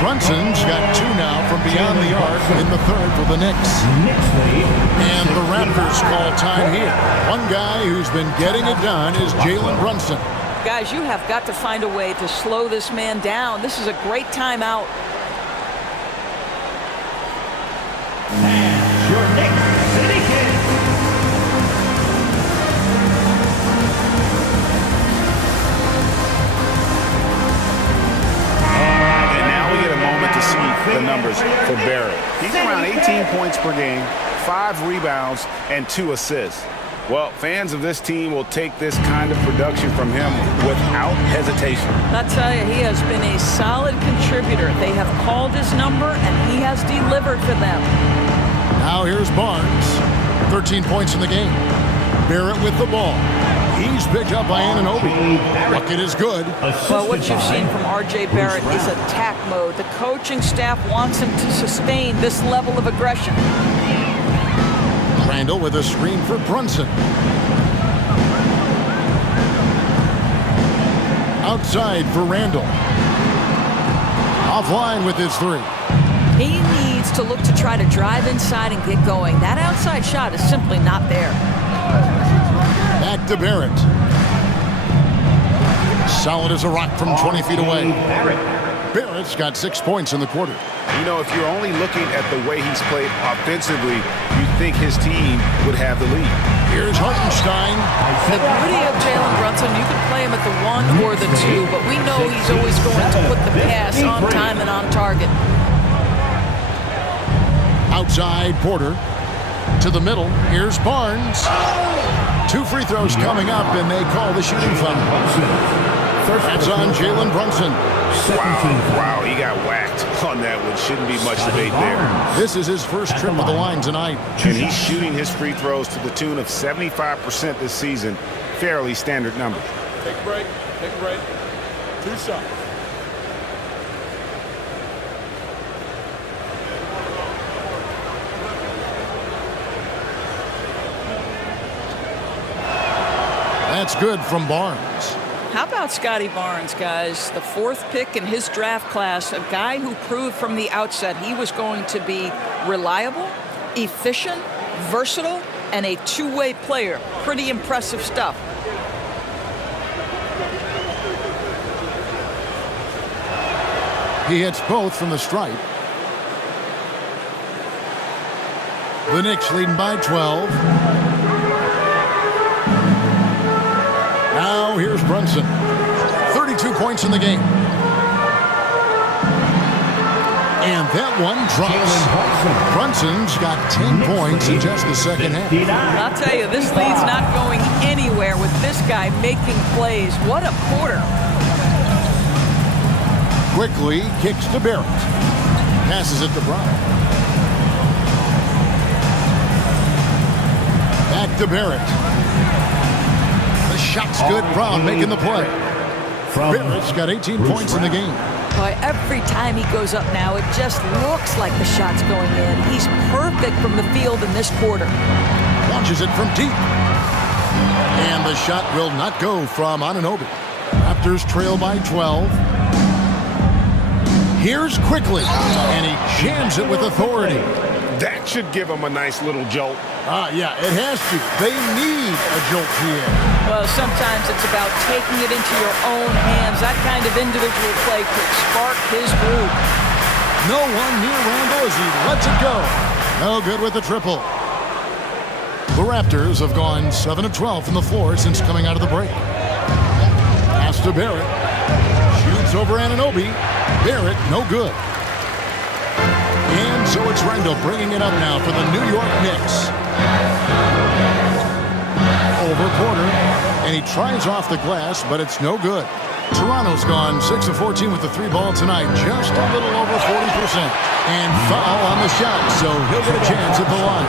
Brunson's got 2 now from beyond the arc in the third for the Knicks. And the Raptors call time here. One guy who's been getting it done is Jalen Brunson. Guys, you have got to find a way to slow this man down. This is a great timeout. And your Knicks City Kid. And now we get a moment to see the numbers for Barrett. He's around 18 points per game, 5 rebounds, and 2 assists. Well, fans of this team will take this kind of production from him without hesitation. I tell you, he has been a solid contributor. They have called his number, and he has delivered for them. Now here's Barnes. 13 points in the game. Barrett with the ball. He's picked up by Anunoby. Bucket is good. Well, what you've seen from R.J. Barrett is attack mode. The coaching staff wants him to sustain this level of aggression. Randall with a screen for Brunson. Outside for Randall. Offline with his 3. He needs to look to try to drive inside and get going. That outside shot is simply not there. Back to Barrett. Solid as a rock from 20 feet away. Barrett's got 6 points in the quarter. You know, if you're only looking at the way he's played offensively, you'd think his team would have the lead. Here's Hartenstein. The beauty of Jalen Brunson, you can play him at the 1 or the 2, but we know he's always going to put the pass on time and on target. Outside, Porter. To the middle. Here's Barnes. 2 free throws coming up, and they call the shooting foul. That's on Jalen Brunson. Wow, he got whacked on that one. Shouldn't be much debate there. This is his first trip to the line tonight. And he's shooting his free throws to the tune of 75% this season. Fairly standard number. Take a break. Take a break. 2 shots. That's good from Barnes. How about Scotty Barnes, guys? The 4th pick in his draft class, a guy who proved from the outset he was going to be reliable, efficient, versatile, and a two-way player. Pretty impressive stuff. He hits both from the stripe. The Knicks leading by 12. Now here's Brunson. 32 points in the game. And that one drops. Brunson's got 10 points in just the second half. I'll tell you, this lead's not going anywhere with this guy making plays. What a quarter. Quickly kicks to Barrett. Passes it to Brown. Back to Barrett. The shot's good. Brown making the play. Barrett's got 18 points in the game. Boy, every time he goes up now, it just looks like the shot's going in. He's perfect from the field in this quarter. Launches it from deep. And the shot will not go from Anunoby. Raptors trail by 12. Here's Quickly, and he jams it with authority. That should give him a nice little jolt. Yeah, it has to. They need a jolt here. Well, sometimes it's about taking it into your own hands. That kind of individual play could spark his groove. No one near Randall as he lets it go. No good with the triple. The Raptors have gone 7 of 12 from the floor since coming out of the break. Pass to Barrett. Shoots over Anunoby. Barrett, no good. And so it's Randall bringing it up now for the New York Knicks. Over Porter, and he tries off the glass, but it's no good. Toronto's gone 6 of 14 with the 3-ball tonight, just a little over 40%. And foul on the shot, so he'll get a chance at the line.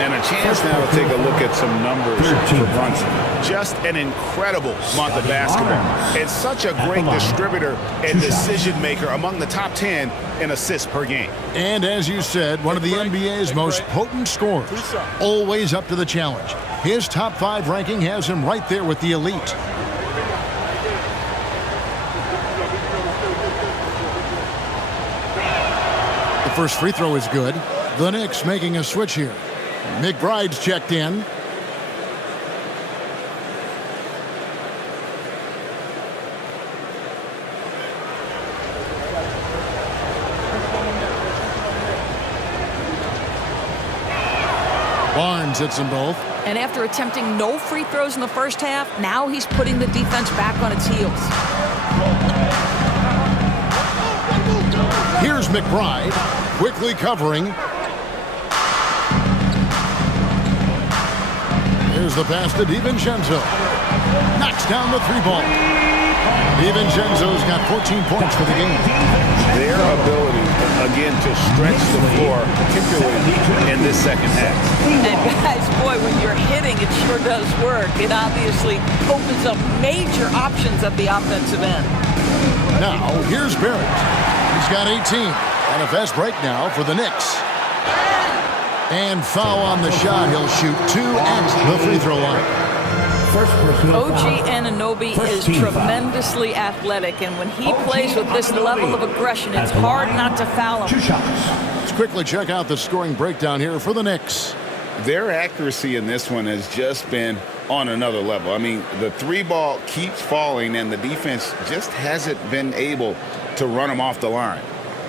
And a chance now to take a look at some numbers for Brunson. Just an incredible month of basketball. And such a great distributor and decision maker among the top 10 in assists per game. And as you said, one of the NBA's most potent scorers. Always up to the challenge. His top 5 ranking has him right there with the elite. The first free throw is good. The Knicks making a switch here. McBride's checked in. Barnes hits them both. And after attempting no free throws in the first half, now he's putting the defense back on its heels. Here's McBride, quickly covering. Here's the pass to DiVincenzo. Knocks down the 3-ball. DiVincenzo's got 14 points for the game. Their ability, again, to stretch the floor, particularly in this second half. And guys, boy, when you're hitting, it sure does work. It obviously opens up major options at the offensive end. Now, here's Barrett. He's got 18. And a fast break now for the Knicks. And foul on the shot. He'll shoot 2 at the free throw line. OG Anunoby is tremendously athletic, and when he plays with this level of aggression, it's hard not to foul him. Let's quickly check out the scoring breakdown here for the Knicks. Their accuracy in this one has just been on another level. I mean, the 3-ball keeps falling, and the defense just hasn't been able to run them off the line.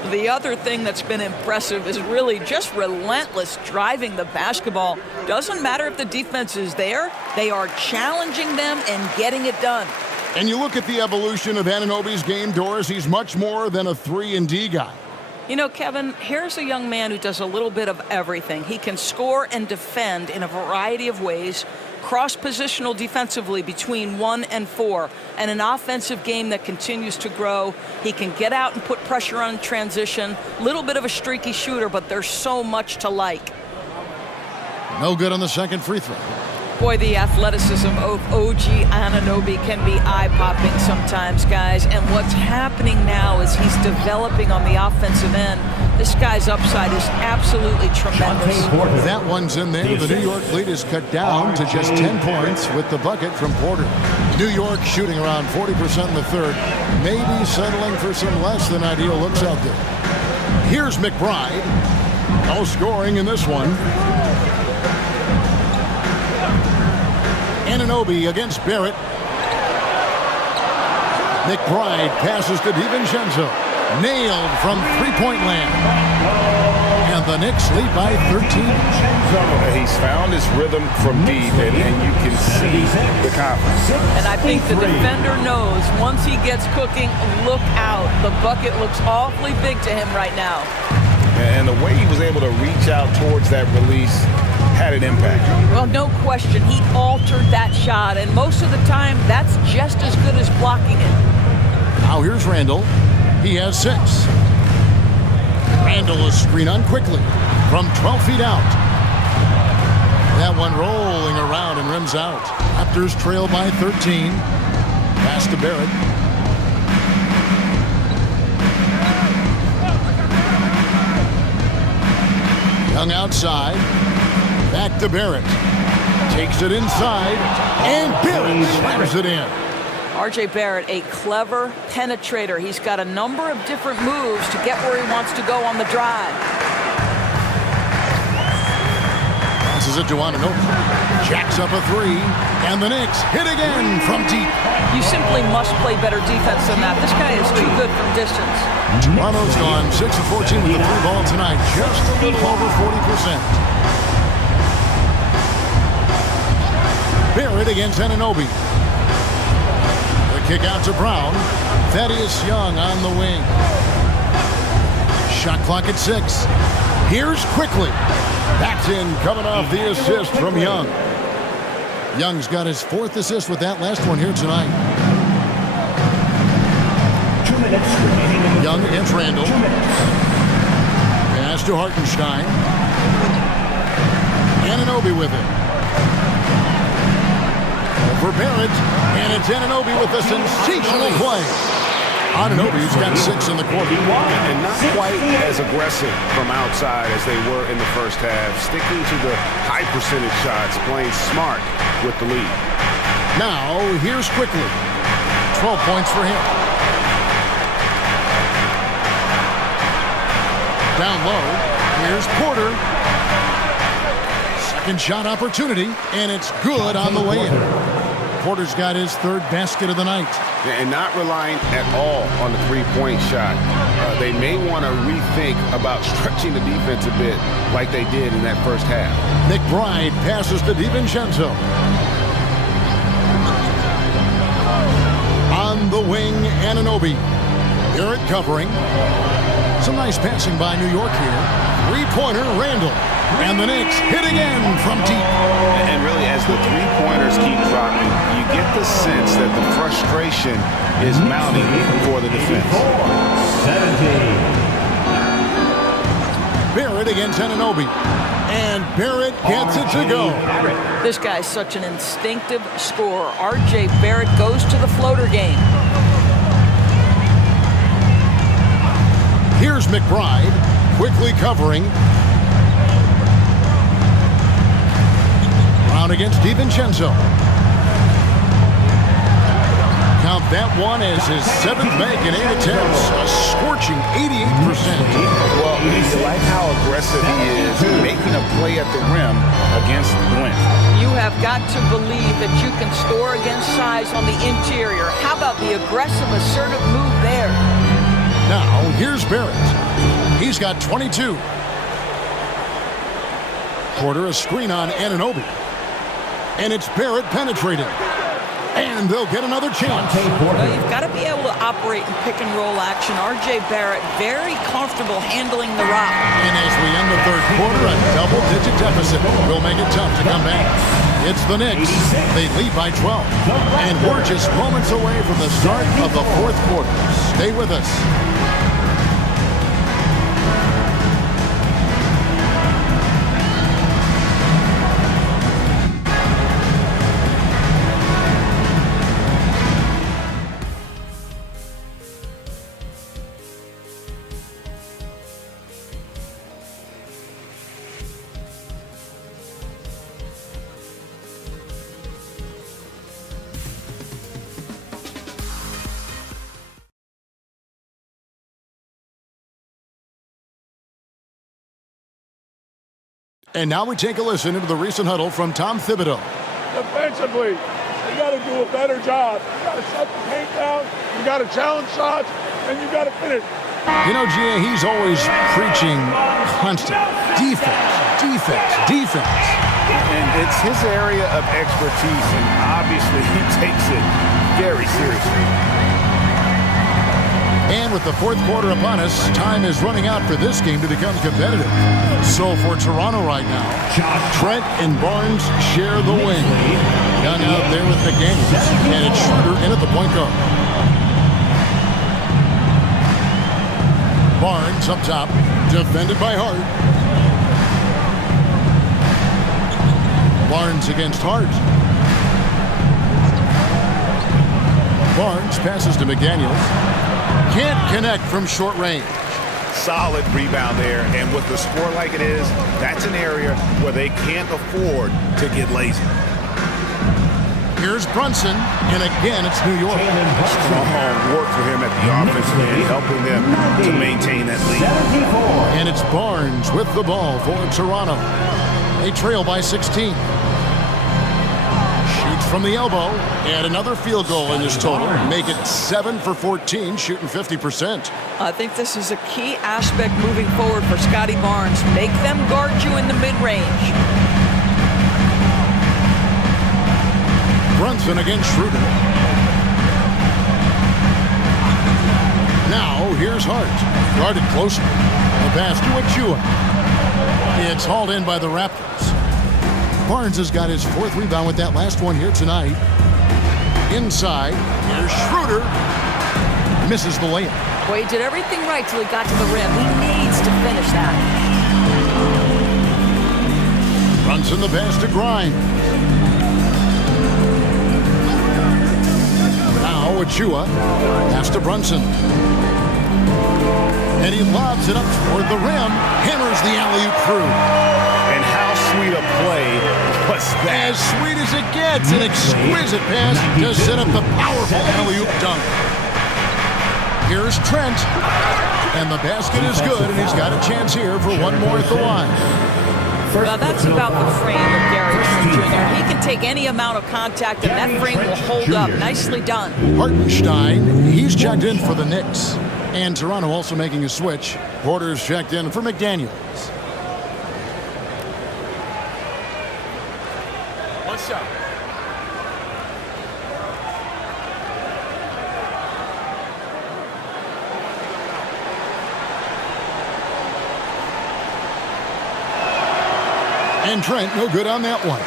The other thing that's been impressive is really just relentless driving the basketball. Doesn't matter if the defense is there, they are challenging them and getting it done. And you look at the evolution of Anunoby's game, Doris, he's much more than a 3-and-D guy. You know, Kevin, here's a young man who does a little bit of everything. He can score and defend in a variety of ways, cross-positional defensively between 1 and 4, and an offensive game that continues to grow. He can get out and put pressure on transition. Little bit of a streaky shooter, but there's so much to like. No good on the second free throw. Boy, the athleticism of OG Anunoby can be eye-popping sometimes, guys. And what's happening now is he's developing on the offensive end. This guy's upside is absolutely tremendous. That one's in there. The New York lead is cut down to just 10 points with the bucket from Porter. New York shooting around 40% in the third. Maybe settling for some less than ideal looks out there. Here's McBride. No scoring in this one. Anunoby against Barrett. McBride passes to DiVincenzo. Nailed from three-point land. And the Knicks lead by 13. He's found his rhythm from deep, and you can see the confidence. And I think the defender knows once he gets cooking, look out. The bucket looks awfully big to him right now. And the way he was able to reach out towards that release had an impact. Well, no question. He altered that shot, and most of the time, that's just as good as blocking it. Now here's Randall. He has 6. Randall is screen on quickly from 12 feet out. That one rolling around and rims out. Raptors trail by 13. Pass to Barrett. Young outside. Back to Barrett. Takes it inside. And Barrett slams it in. R.J. Barrett, a clever penetrator. He's got a number of different moves to get where he wants to go on the drive. This is it to Anunoby. Jacks up a 3. And the Knicks hit again from deep. You simply must play better defense than that. This guy is too good from distance. Toronto's gone 6 of 14 with the free ball tonight. Just a little over 40%. Barrett against Anunoby. The kick out to Brown. Thaddeus Young on the wing. Shot clock at 6. Here's quickly. That's in, coming off the assist from Young. Young's got his 4th assist with that last one here tonight. 2 minutes remaining in the Young against Randall. 2 minutes. Pass to Hartenstein. Anunoby with it. For Barrett, and it's Anunoby with a sensational play. Anunoby's got 6 in the quarter. And not quite as aggressive from outside as they were in the first half. Sticking to the high percentage shots, playing smart with the lead. Now, here's quickly. 12 points for him. Down low, here's Porter. Second shot opportunity, and it's good on the way in. Porter's got his 3rd basket of the night. And not relying at all on the three-point shot. They may want to rethink about stretching the defense a bit like they did in that first half. McBride passes to DiVincenzo. On the wing, Anunoby. Barrett covering. Some nice passing by New York here. 3-pointer, Randall. And the Knicks hit again from deep. And really, as the three-pointers keep dropping, you get the sense that the frustration is mounting for the defense. 17. Barrett against Anunoby. And Barrett gets it to go. This guy's such an instinctive scorer. R.J. Barrett goes to the floater game. Here's McBride, quickly covering. Brown against DiVincenzo. Count that one as his 7th make in 8 attempts. A scorching 88%. Well, you like how aggressive he is making a play at the rim against Wentz. You have got to believe that you can score against size on the interior. How about the aggressive, assertive move there? Now, here's Barrett. He's got 22. Porter a screen on Anunoby. And it's Barrett penetrating. And they'll get another chance. Well, you've got to be able to operate in pick and roll action. R.J. Barrett very comfortable handling the rock. And as we end the 3rd quarter, a double-digit deficit will make it tough to come back. It's the Knicks. They lead by 12. And we're just moments away from the start of the 4th quarter. Stay with us. And now we take a listen into the recent huddle from Tom Thibodeau. Defensively, you got to do a better job. You got to shut the paint down, you got to challenge shots, and you got to finish. You know, GA, he's always preaching constant defense, defense, defense. And it's his area of expertise, and obviously he takes it very seriously. And with the fourth quarter upon us, time is running out for this game to become competitive. So for Toronto right now, Trent and Barnes share the wing. Young out there with McDaniels, and it's Schroeder in at the point guard. Barnes up top, defended by Hart. Barnes against Hart. Barnes passes to McDaniels. Can't connect from short range. Solid rebound there, and with the score like it is, that's an area where they can't afford to get lazy. Here's Brunson, and again it's New York. Strong work for him at the offensive end, helping them to maintain that lead. And it's Barnes with the ball for Toronto. They trail by 16. Shoots from the elbow, and another field goal in this total. Make it 7 for 14, shooting 50%. I think this is a key aspect moving forward for Scotty Barnes. Make them guard you in the mid-range. Brunson against Schroeder. Now, here's Hart. Guarded closely. The pass to Achua. It's hauled in by the Raptors. Barnes has got his fourth rebound with that last one here tonight. Inside, here's Schroeder. Misses the layup. Well, he did everything right till he got to the rim. He needs to finish that. Brunson the pass to Grimes. Now Achua, pass to Brunson. And he lobs it up toward the rim, hammers the alley-oop through. And how sweet a play was that? As sweet as it gets, an exquisite pass to set up the powerful alley-oop dunk. Here's Trent, and the basket is good, and he's got a chance here for one more at the line. Well, that's about the frame of Gary Trent Jr. He can take any amount of contact, and that frame will hold up. Nicely done. Hartenstein, he's checked in for the Knicks. And Toronto also making a switch. Porter's checked in for McDaniels. What's up? And Trent, no good on that one.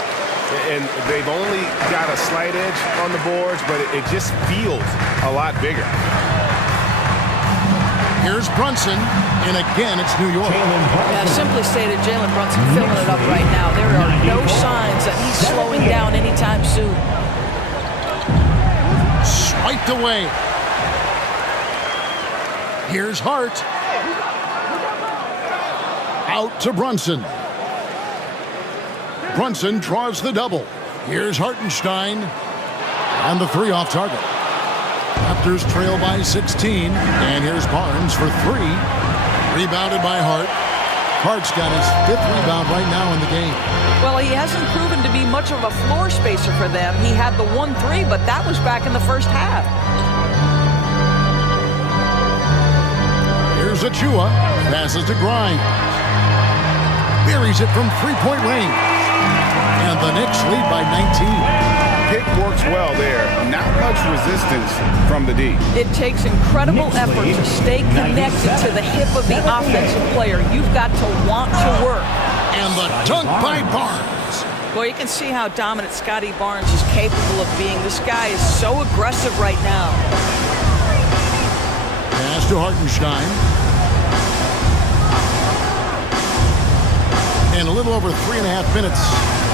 And they've only got a slight edge on the boards, but it just feels a lot bigger. Here's Brunson, and again it's New York. Yeah, simply stated, Jalen Brunson filling it up right now. There are no signs that he's slowing down anytime soon. Swiped away. Here's Hart. Out to Brunson. Brunson draws the double. Here's Hartenstein. And the three off target. Raptors trail by 16. And here's Barnes for three. Rebounded by Hart. Hart's got his fifth rebound right now in the game. Well, he hasn't proven to be much of a floor spacer for them. He had the 1-3, but that was back in the first half. Here's Achua. Passes to Grimes. Buries it from three-point range. And the Knicks lead by 19. Pick works well there. Not much resistance from the D. It takes incredible effort to stay connected to the hip of the offensive player. You've got to want to work. And the dunk by Barnes. Well, you can see how dominant Scotty Barnes is capable of being. This guy is so aggressive right now. Pass to Hartenstein. And a little over 3.5 minutes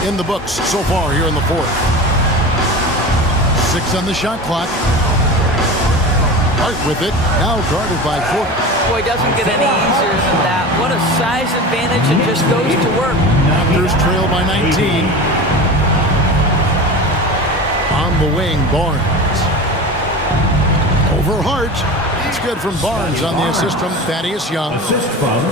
in the books so far here in the fourth. 6 on the shot clock. Hart with it, now guarded by Porter. Boy, doesn't get any easier than that. What a size advantage, and just goes to work. Raptors trail by 19. On the wing, Barnes. Over Hart, It's good from Barnes on the assist from Thaddeus Young. Assist from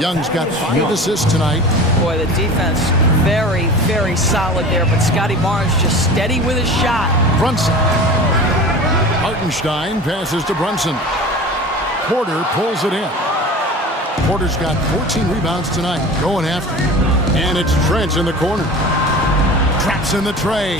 Young's got 5 assists tonight. Boy, the defense very, very solid there, but Scotty Barnes just steady with his shot. Brunson. Hartenstein passes to Brunson. Porter pulls it in. Porter's got 14 rebounds tonight, going after him. And it's Trent in the corner. Traps in the tray.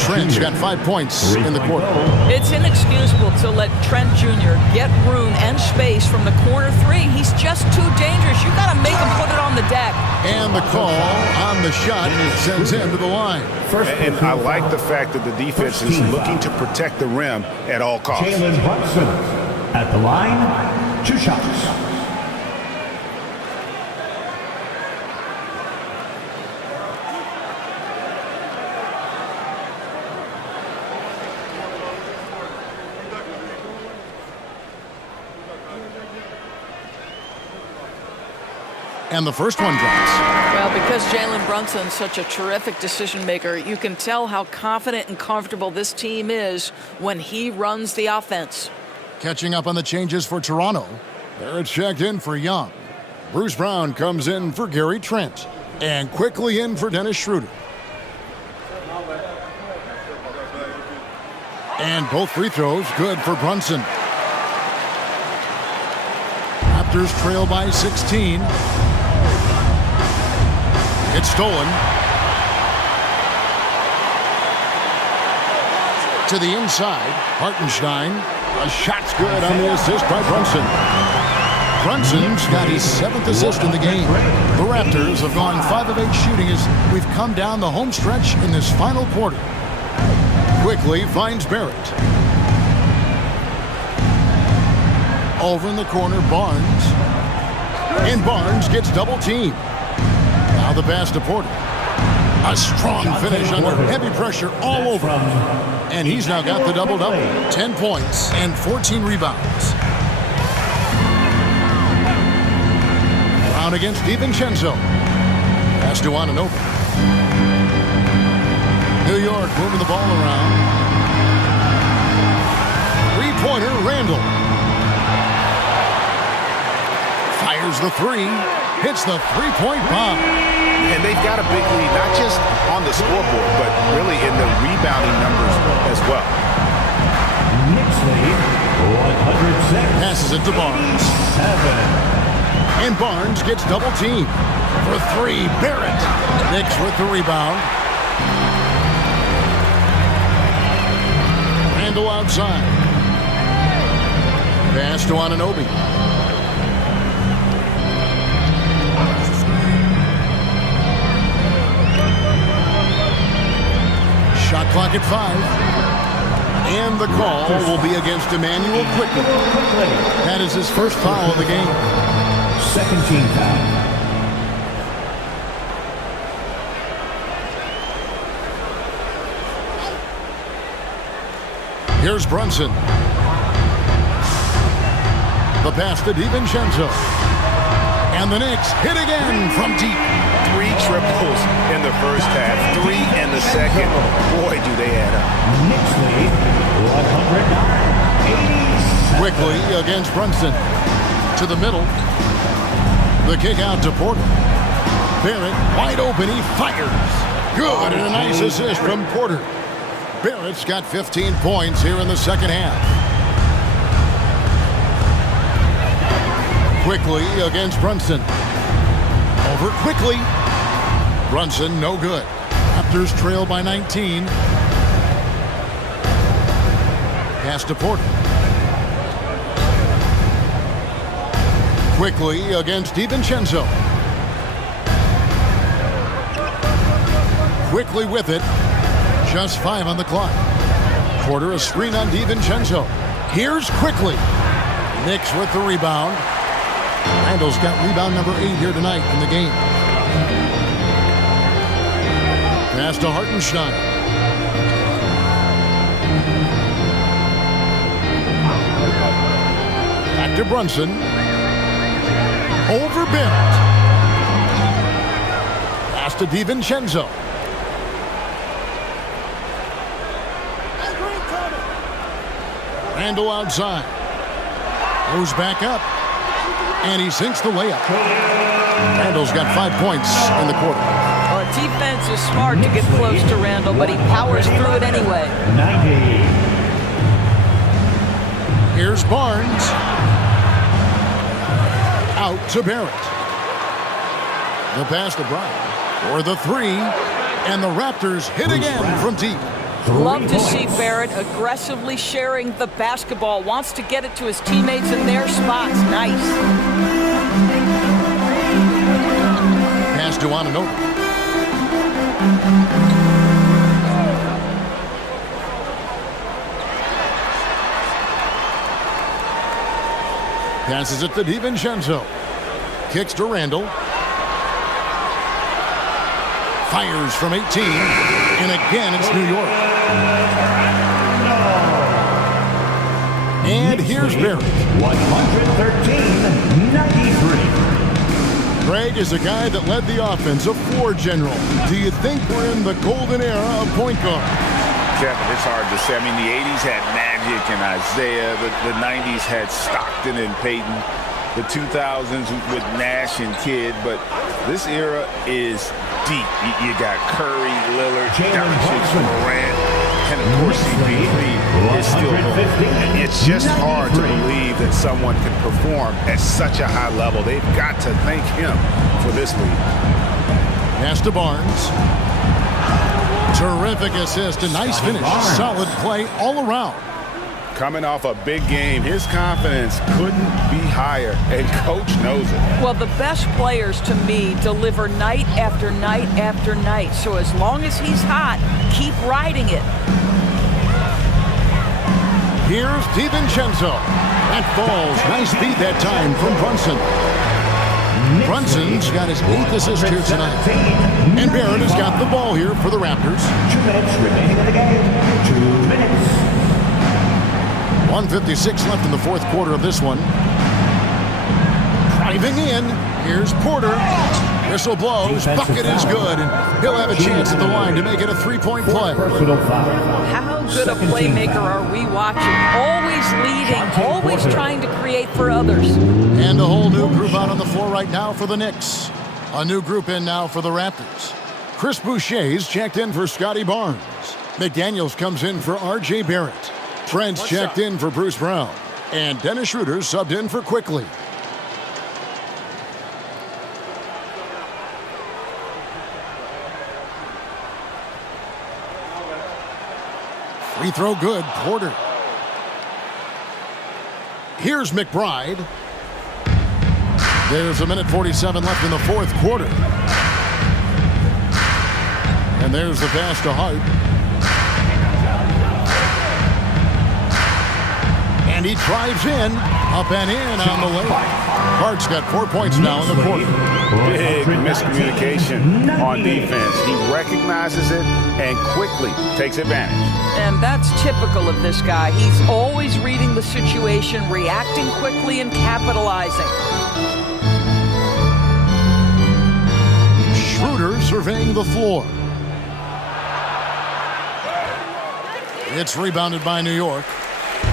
Trent's got 5 points in the quarter. It's inexcusable to let Trent Jr. get room and space from the corner three. He's just too dangerous. You got to make him put it on the deck. And the call on the shot sends him to the line. And I like the fact that the defense is looking to protect the rim at all costs. Jalen Brunson at the line, 2 shots. And the first one drops. Well, because Jalen Brunson's such a terrific decision maker, you can tell how confident and comfortable this team is when he runs the offense. Catching up on the changes for Toronto. There it's checked in for Young. Bruce Brown comes in for Gary Trent. And quickly in for Dennis Schroeder. And both free throws good for Brunson. Raptors trail by 16. It's stolen. To the inside, Hartenstein. A shot's good on the assist by Brunson. Brunson's got his 7th assist in the game. The Raptors have gone 5 of 8 shooting as we've come down the home stretch in this final quarter. Quickly finds Barrett. Over in the corner, Barnes. And Barnes gets double teamed. Now the pass to Porter. A strong finish under heavy pressure all over. And he's now got the double-double. 10 points and 14 rebounds. Brown against DiVincenzo. Pass to Anunoby. New York moving the ball around. Three-pointer, Randall. Fires the three. Hits the three-point bomb. And they've got a big lead, not just on the scoreboard, but really in the rebounding numbers as well. Knicks lead, 106. Passes it to Barnes. 7. And Barnes gets double teamed. For 3, Barrett. Knicks with the rebound. Randall outside. Pass to Anunoby. Shot clock at 5. And the call will be against Emmanuel Quickly. That is his first foul of the game. Second team foul. Here's Brunson. The pass to DiVincenzo. And the Knicks hit again from deep. 3 triples in the first half, 3 in the second. Boy, do they add up. Knicks lead, 109-87. Quickly against Brunson. To the middle. The kick out to Porter. Barrett wide open. He fires. Good, and a nice assist from Porter. Barrett's got 15 points here in the second half. Quickly against Brunson. Over quickly. Brunson no good. Raptors trail by 19. Pass to Porter. Quickly against DiVincenzo. Quickly with it. Just 5 on the clock. Porter a screen on DiVincenzo. Here's Quickly. Knicks with the rebound. Randall's got rebound number 8 here tonight in the game. Pass to Hartenstein. Back to Brunson. Over Barrett. Pass to DiVincenzo. Randall outside. Goes back up. And he sinks the layup. Randall's got 5 points in the quarter. Well, defense is smart to get close to Randall, but he powers through it anyway. 90. Here's Barnes. Out to Barrett. The pass to Bryant for the three. And the Raptors hit again from deep. Love to see Barrett aggressively sharing the basketball. Wants to get it to his teammates in their spots. Nice. Pass to Ananobi. Passes it to DiVincenzo. Kicks to Randall. Fires from 18. And again, it's New York. And here's Barrett. 113-93. Greg is a guy that led the offense, a floor general. Do you think we're in the golden era of point guard? Kevin, it's hard to say. I mean, the 80s had Magic and Isaiah. The 90s had Stockton and Peyton. The 2000s with Nash and Kidd. But this era is deep. You got Curry, Lillard, Doncic, Morant, and of course CP3 is still going. It's just hard to believe that someone can perform at such a high level. They've got to thank him for this lead. Pass to Barnes. Terrific assist, a nice finish. Solid play all around. Coming off a big game, his confidence couldn't be higher, and coach knows it. Well, the best players to me deliver night after night after night. So as long as he's hot, keep riding it. Here's DiVincenzo. That falls. Nice feed that time from Brunson. Brunson's got his 8th assist here tonight. And Barrett has got the ball here for the Raptors. 2 minutes remaining in the game. 2 minutes. 1:56 left in the fourth quarter of this one. Driving in. Here's Porter. Whistle blows. Bucket is good. And he'll have a chance at the line to make it a three-point play. How good a playmaker are we watching? Always leading, always trying to create for others. And a whole new group out on the floor right now for the Knicks. A new group in now for the Raptors. Chris Boucher's checked in for Scotty Barnes. McDaniels comes in for R.J. Barrett. Trent's checked in for Bruce Brown. And Dennis Schroeder subbed in for Quickly. Free throw good, Porter. Here's McBride. There's 1:47 left in the fourth quarter. And there's the pass to Hart. And he drives in, up and in on the layup. Hart's got 4 points now in the quarter. Big miscommunication on defense. He recognizes it and quickly takes advantage. And that's typical of this guy. He's always reading the situation, reacting quickly, and capitalizing. Schroeder surveying the floor. It's rebounded by New York.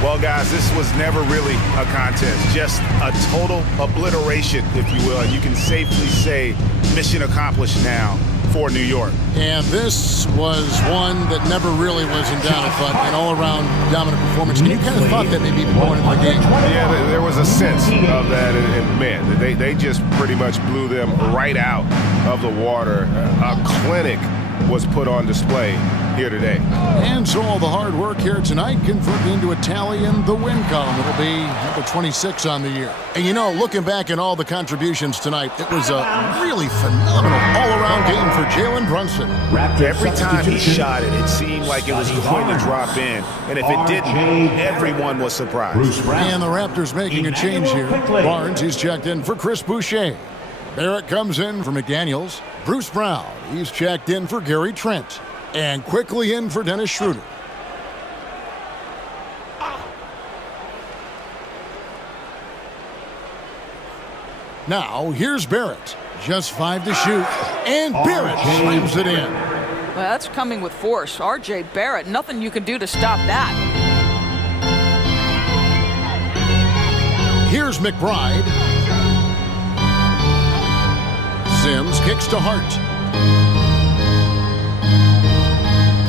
Well, guys, this was never really a contest, just a total obliteration, if you will. You can safely say mission accomplished now for New York. And this was one that never really was in doubt, but an all-around dominant performance. And you kind of thought that maybe going into the game. Yeah, there was a sense of that, and man, they just pretty much blew them right out of the water. A clinic was put on display here today. And so all the hard work here tonight converted into a tally in the win column. It'll be number 26 on the year. And you know, looking back at all the contributions tonight, it was a really phenomenal all-around game for Jalen Brunson. Every time he shot it, it seemed like it was going to drop in. And if it didn't, everyone was surprised. And the Raptors making a change here. Barnes, he's checked in for Chris Boucher. Barrett comes in for McDaniels. Bruce Brown, he's checked in for Gary Trent. And Quickly in for Dennis Schroeder. Now, here's Barrett. Just 5 to shoot. And Barrett slams it in. Well, that's coming with force. R.J. Barrett, nothing you can do to stop that. Here's McBride. Sims kicks to Hart.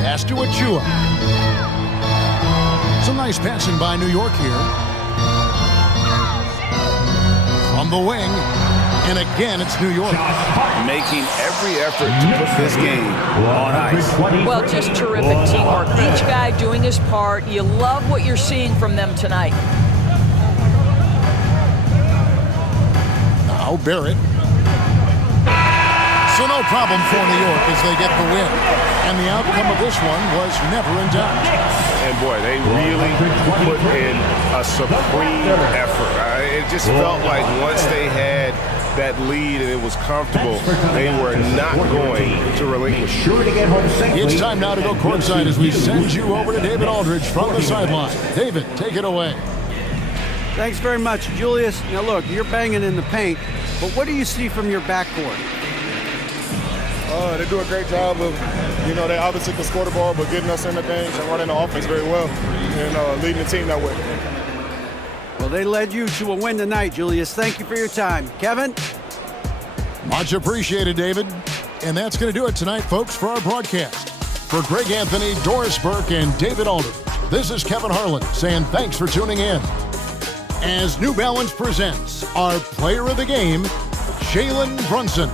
Pass to Achua. Some nice passing by New York here. From the wing. And again, it's New York. Making every effort to put this game on ice. Well, just terrific teamwork. Each guy doing his part. You love what you're seeing from them tonight. Now Barrett. So no problem for New York as they get the win. And the outcome of this one was never in doubt. And boy, they really put in a supreme effort. It just felt like once they had that lead and it was comfortable, they were not going to relinquish. It's time now to go courtside as we send you over to David Aldridge from the sideline. David, take it away. Thanks very much, Julius. Now look, you're banging in the paint, but what do you see from your backcourt? They do a great job of, they obviously can score the ball, but getting us into things and running the offense very well and leading the team that way. Well, they led you to a win tonight, Julius. Thank you for your time. Kevin? Much appreciated, David. And that's going to do it tonight, folks, for our broadcast. For Greg Anthony, Doris Burke, and David Aldridge, this is Kevin Harlan saying thanks for tuning in. As New Balance presents our player of the game, Jalen Brunson.